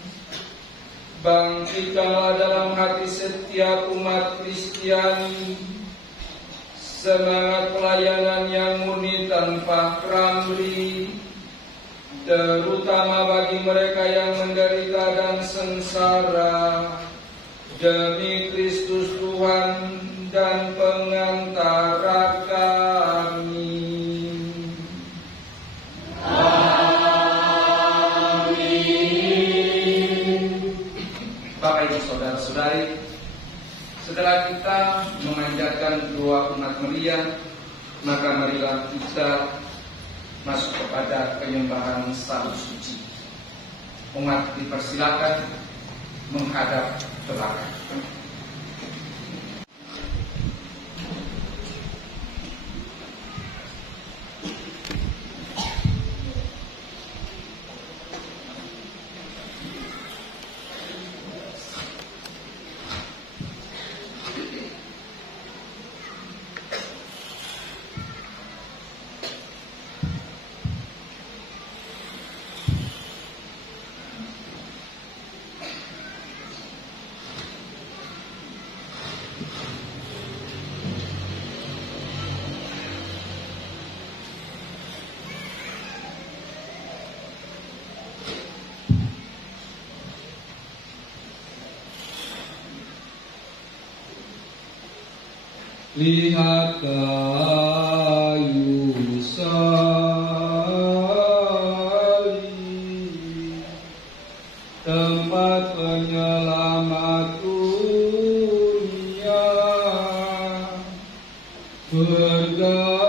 Bangkitkanlah dalam hati setiap umat Kristiani semangat pelayanan yang murni tanpa pamrih, terutama bagi mereka yang menderita dan sengsara, demi Kristus Tuhan dan pengantara kami. Bapak Ibu Saudara-saudari, setelah kita memanjatkan doa umat Maria, maka marilah kita masuk kepada penyembahan salib suci. Umat dipersilakan menghadap ke belakang. Lihat kayu salib, tempat penyelamat dunia, bergantung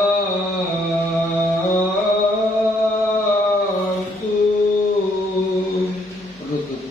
lutut.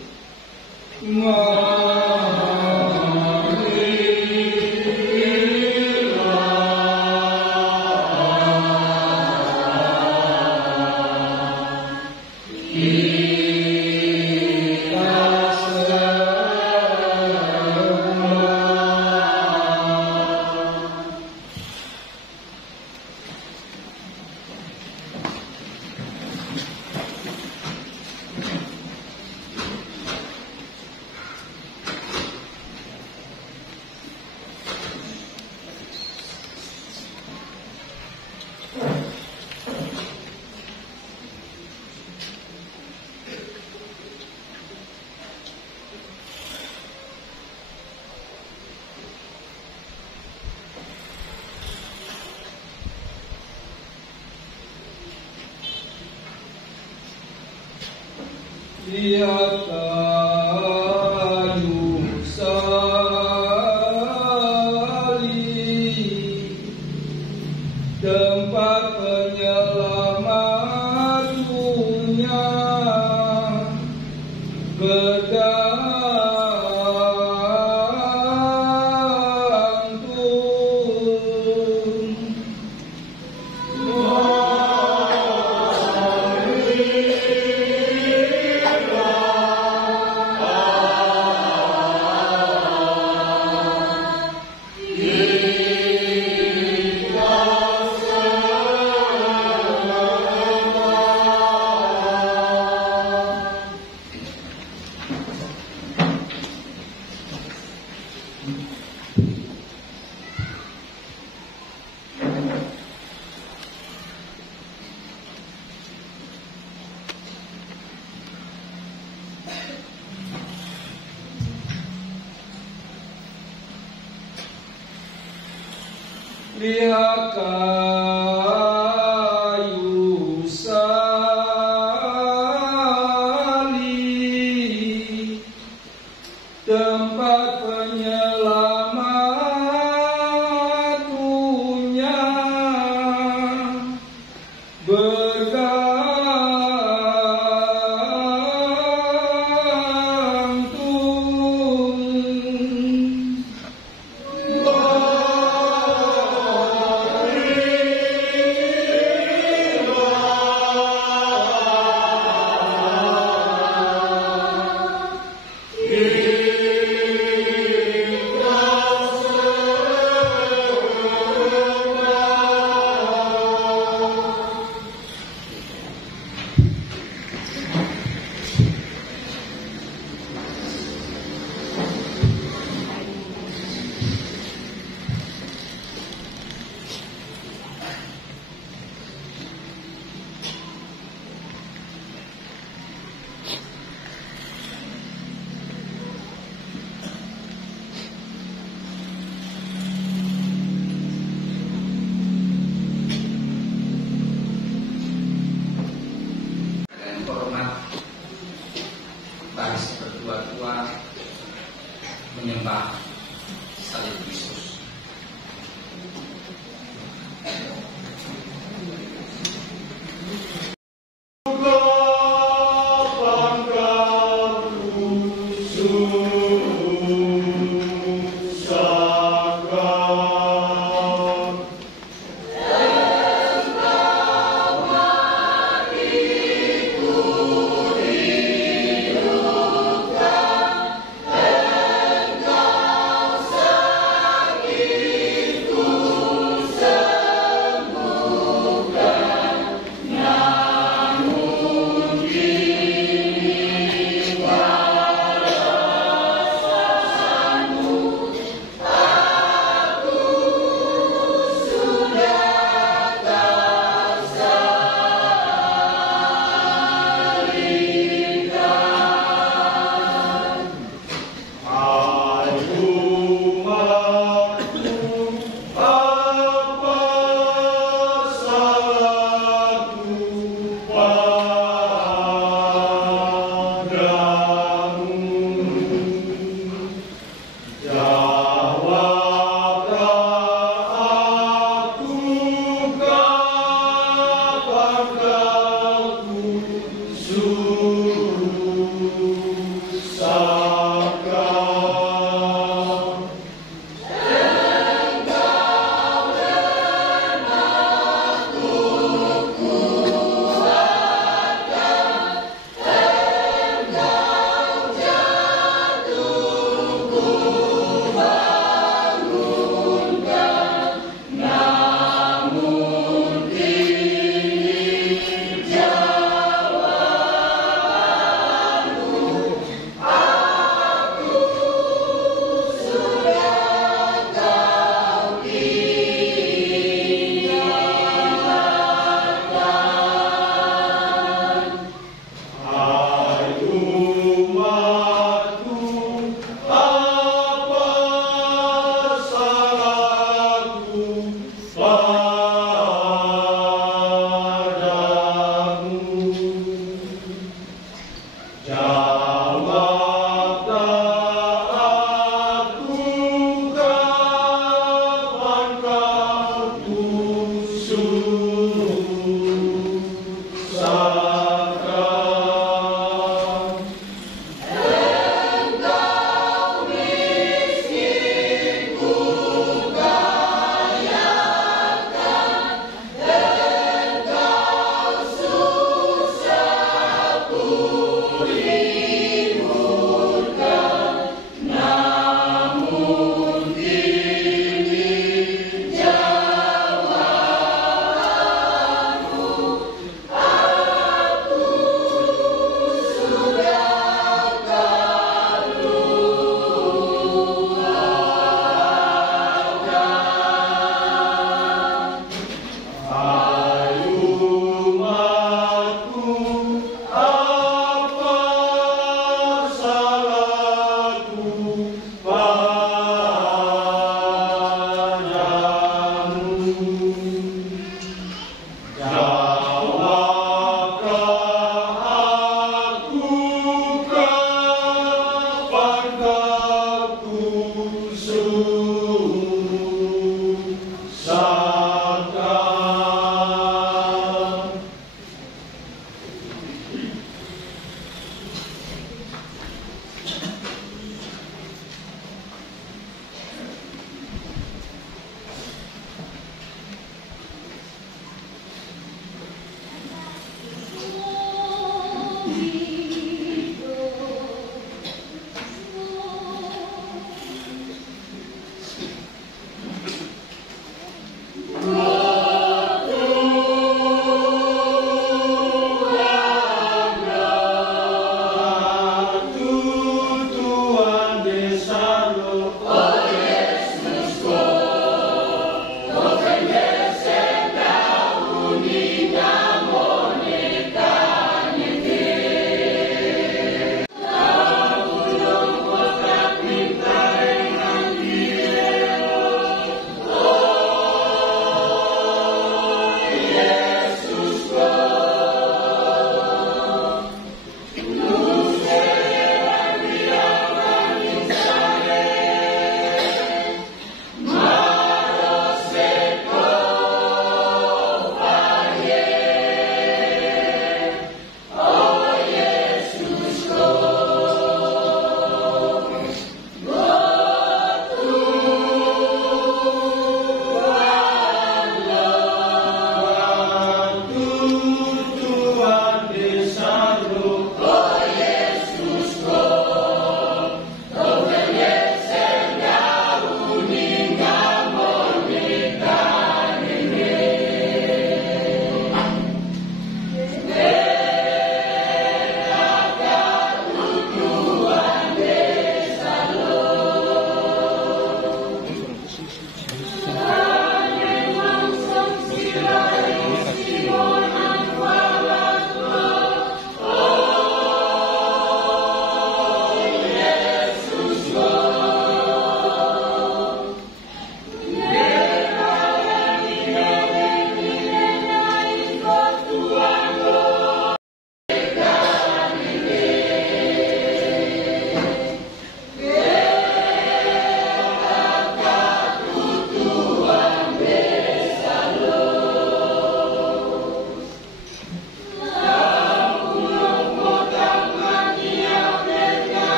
Lihat kayu salib, tempat penyelamat dunia, lihat kayu salib, tempat penyelamat dunia, baris berdua-dua menyembah salib Yesus.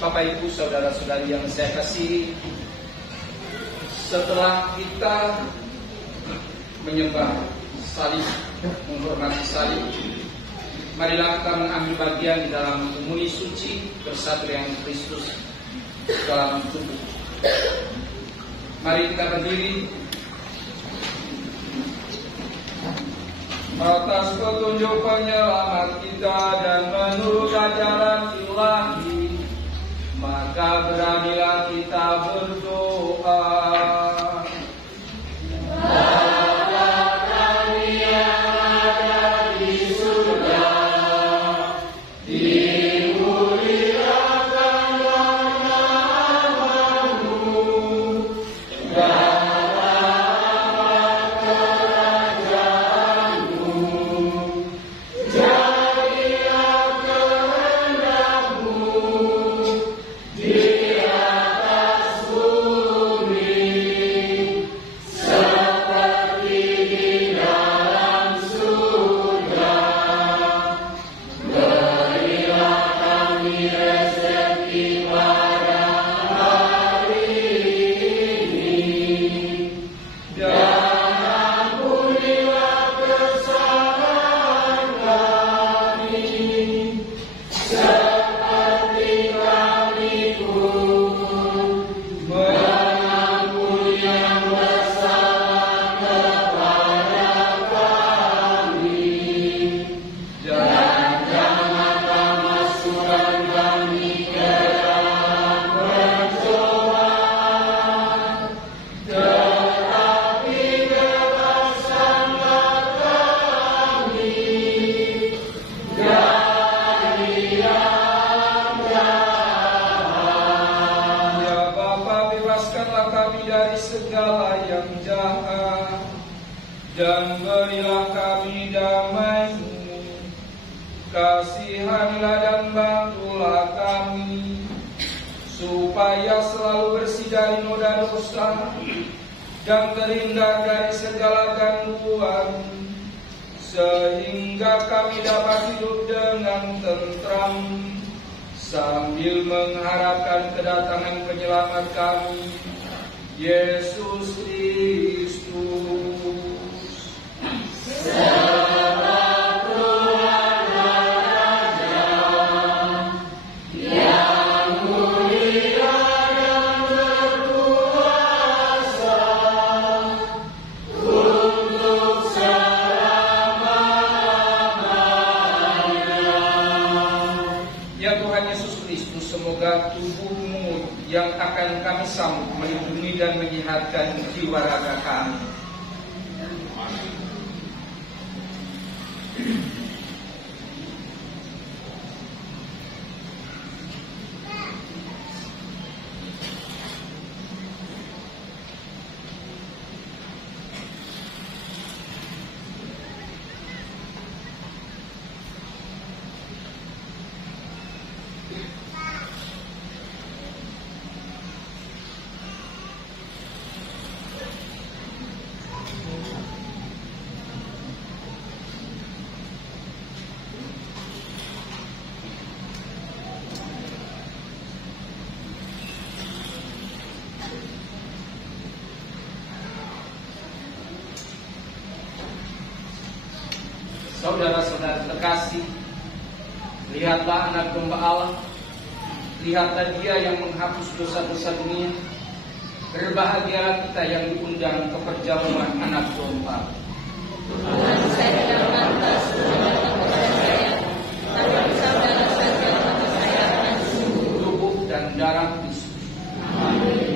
Bapak Ibu, saudara-saudari yang saya kasihi, setelah kita menyembah salib, menghormati salib, marilah kita mengambil bagian di dalam komuni suci bersatu dengan Kristus dalam tubuh. Mari kita berdiri atas petunjuk penyelamat kita dan menurut ajaran ilahi. Maka beranilah kita berdoa. Bapa kami yang ada di surga, dimuliakanlah nama-Mu, datanglah kerajaan-Mu, jadilah kehendak-Mu di atas bumi seperti di dalam surga. Berilah kami rezeki pada hari ini, dan ampunilah kesalahan kami seperti kami pun mengampuni yang bersalah kepada kami, dan janganlah masukkan kami ke dalam pencobaan, tetapi bebaskanlah kami dari yang jahat. Ya Bapa, bebaskanlah kami dari segala yang jahat, dan berilah kami damai-Mu. Kasihanilah dan bantulah kami, supaya selalu bersih dari noda dosa dan terhindar dari segala gangguan, sehingga kami dapat hidup dengan tentram sambil mengharapkan kedatangan penyelamat kami, Yesus Kristus. Sebab Tuhan Raja yang mulia dan berkuasa untuk selama-lamanya. Ya Tuhan Yesus Kristus, semoga tubuh-Mu yang akan kami sambut melindungi dan menyehatkan jiwa raga kami. Saudara-saudara terkasih, lihatlah anak domba Allah, lihatlah Dia yang menghapus dosa-dosa dunia. Berbahagialah kita yang diundang ke perjamuan anak domba. Tubuh dan darah Kristus. Amin. Amin.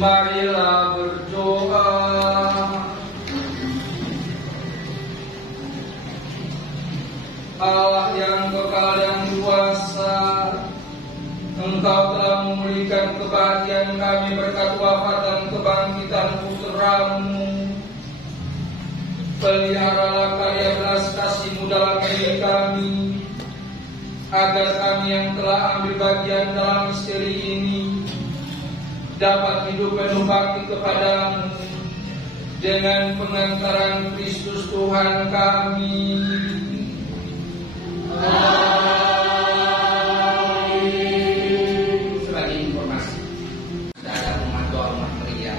Marilah berdoa. Allah yang kekal dan kuasa, Engkau telah memulihkan kebahagiaan kami berkat wafat dan kebangkitan Putra-Mu. Peliharalah karya belas kasih-Mu dalam diri kami, agar kami yang telah ambil bagian dalam misteri ini dapat hidup penuh bakti kepada-Mu dengan pengantaran Kristus Tuhan kami. Amin. Sebagai informasi, sudah ada rumah doa rumah Maria.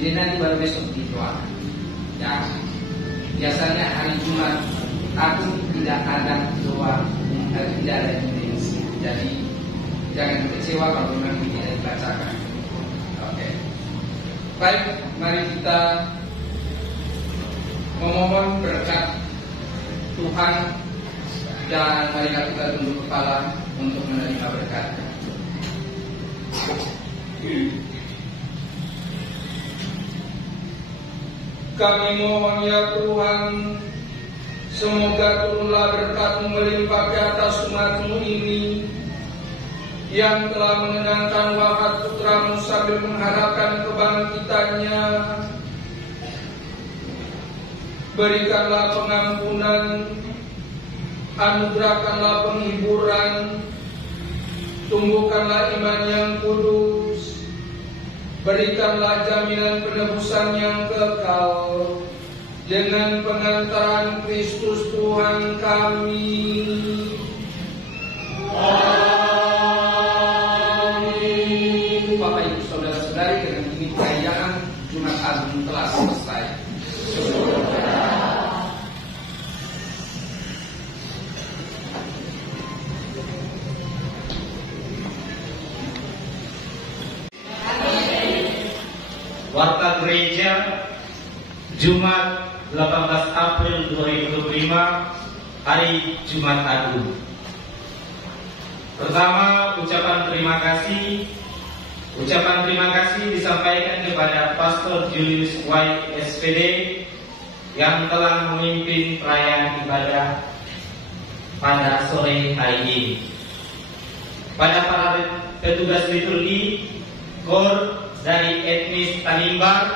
Ini nanti baru besok didoakan. Ya, biasanya hari Jumat aku tidak ada doa, tidak ada intensi. Jadi jangan kecewa kalau memang tidak dibacakan. Oke. Baik, mari kita memohon berkat Tuhan dan mari kita tunduk kepala untuk menerima berkat. Kami mohon ya Tuhan, semoga turunlah berkat-Mu melimpah ke atas umat-Mu ini yang telah mengenangkan wafat Putra-Mu sambil mengharapkan kebangkitannya. Berikanlah pengampunan, anugerahkanlah penghiburan, tumbuhkanlah iman yang kudus, berikanlah jaminan penebusan yang kekal dengan pengantaran Kristus Tuhan kami. Amin. Bapak Ibu Saudara-saudari, dengan ini perayaan Jumat Agung telah selesai. Warta Gereja Jumat 18 April 2025, hari Jumat Agung. Pertama, ucapan terima kasih. Ucapan terima kasih disampaikan kepada Pastor Julius White SPD yang telah memimpin perayaan ibadah pada sore hari ini. Pada para petugas liturgi, KOR dari etnis Tanimbar,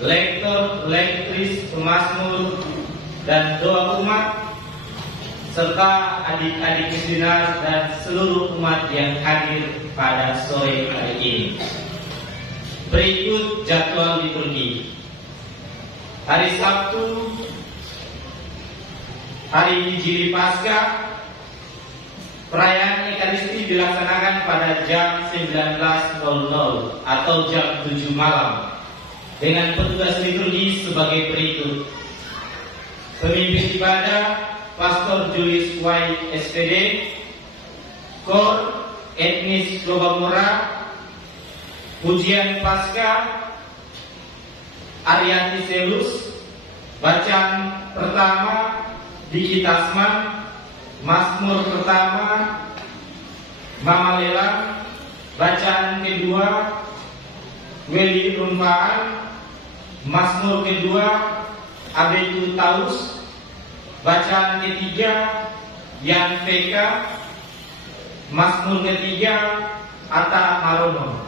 lektor, lektris, pemazmur, dan doa umat, serta adik-adik missioner dan seluruh umat yang hadir pada sore hari ini. Berikut jadwal liturgi. Hari Sabtu, hari Injili Paskah, perayaan Ekaristi dilaksanakan pada jam 19.00 atau jam 7 malam dengan petugas liturgi sebagai berikut. Pemimpin ibadah Pastor Julius White SPD, KOR etnis Lobamura, pujian Paskah Arianti Selus, bacaan pertama Diki Tasman, Mazmur pertama Mama Lela, bacaan kedua Weli Rumpaan, Mazmur kedua Abetu Taus, bacaan ketiga Yan Peka, Mazmur ketiga Atta Marono.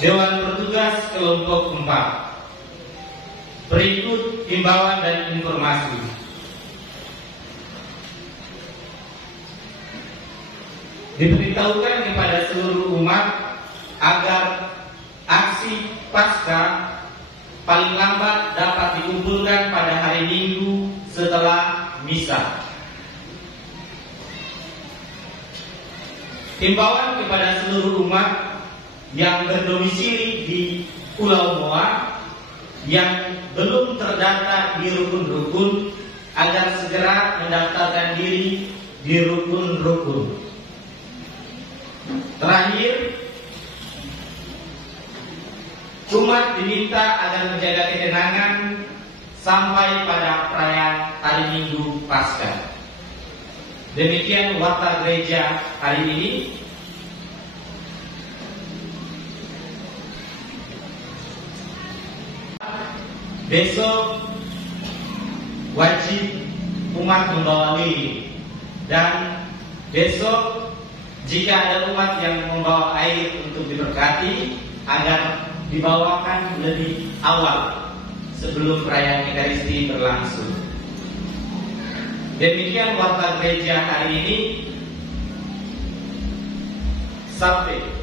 Dewan Petugas kelompok 4. Berikut himbauan dan informasi. Diberitahukan kepada seluruh umat agar aksi Paskah paling lambat dapat dikumpulkan pada hari Minggu setelah misa. Himbauan kepada seluruh umat yang berdomisili di Pulau Moa yang belum terdaftar di rukun-rukun agar segera mendaftarkan diri di rukun-rukun. Terakhir, umat diminta agar menjaga ketenangan sampai pada perayaan hari Minggu Paskah. Demikian warta gereja hari ini. besok wajib umat membawa lilin, dan besok jika ada umat yang membawa air untuk diberkati agar dibawakan lebih awal sebelum perayaan Ekaristi berlangsung. Demikian warta gereja hari ini. Sampai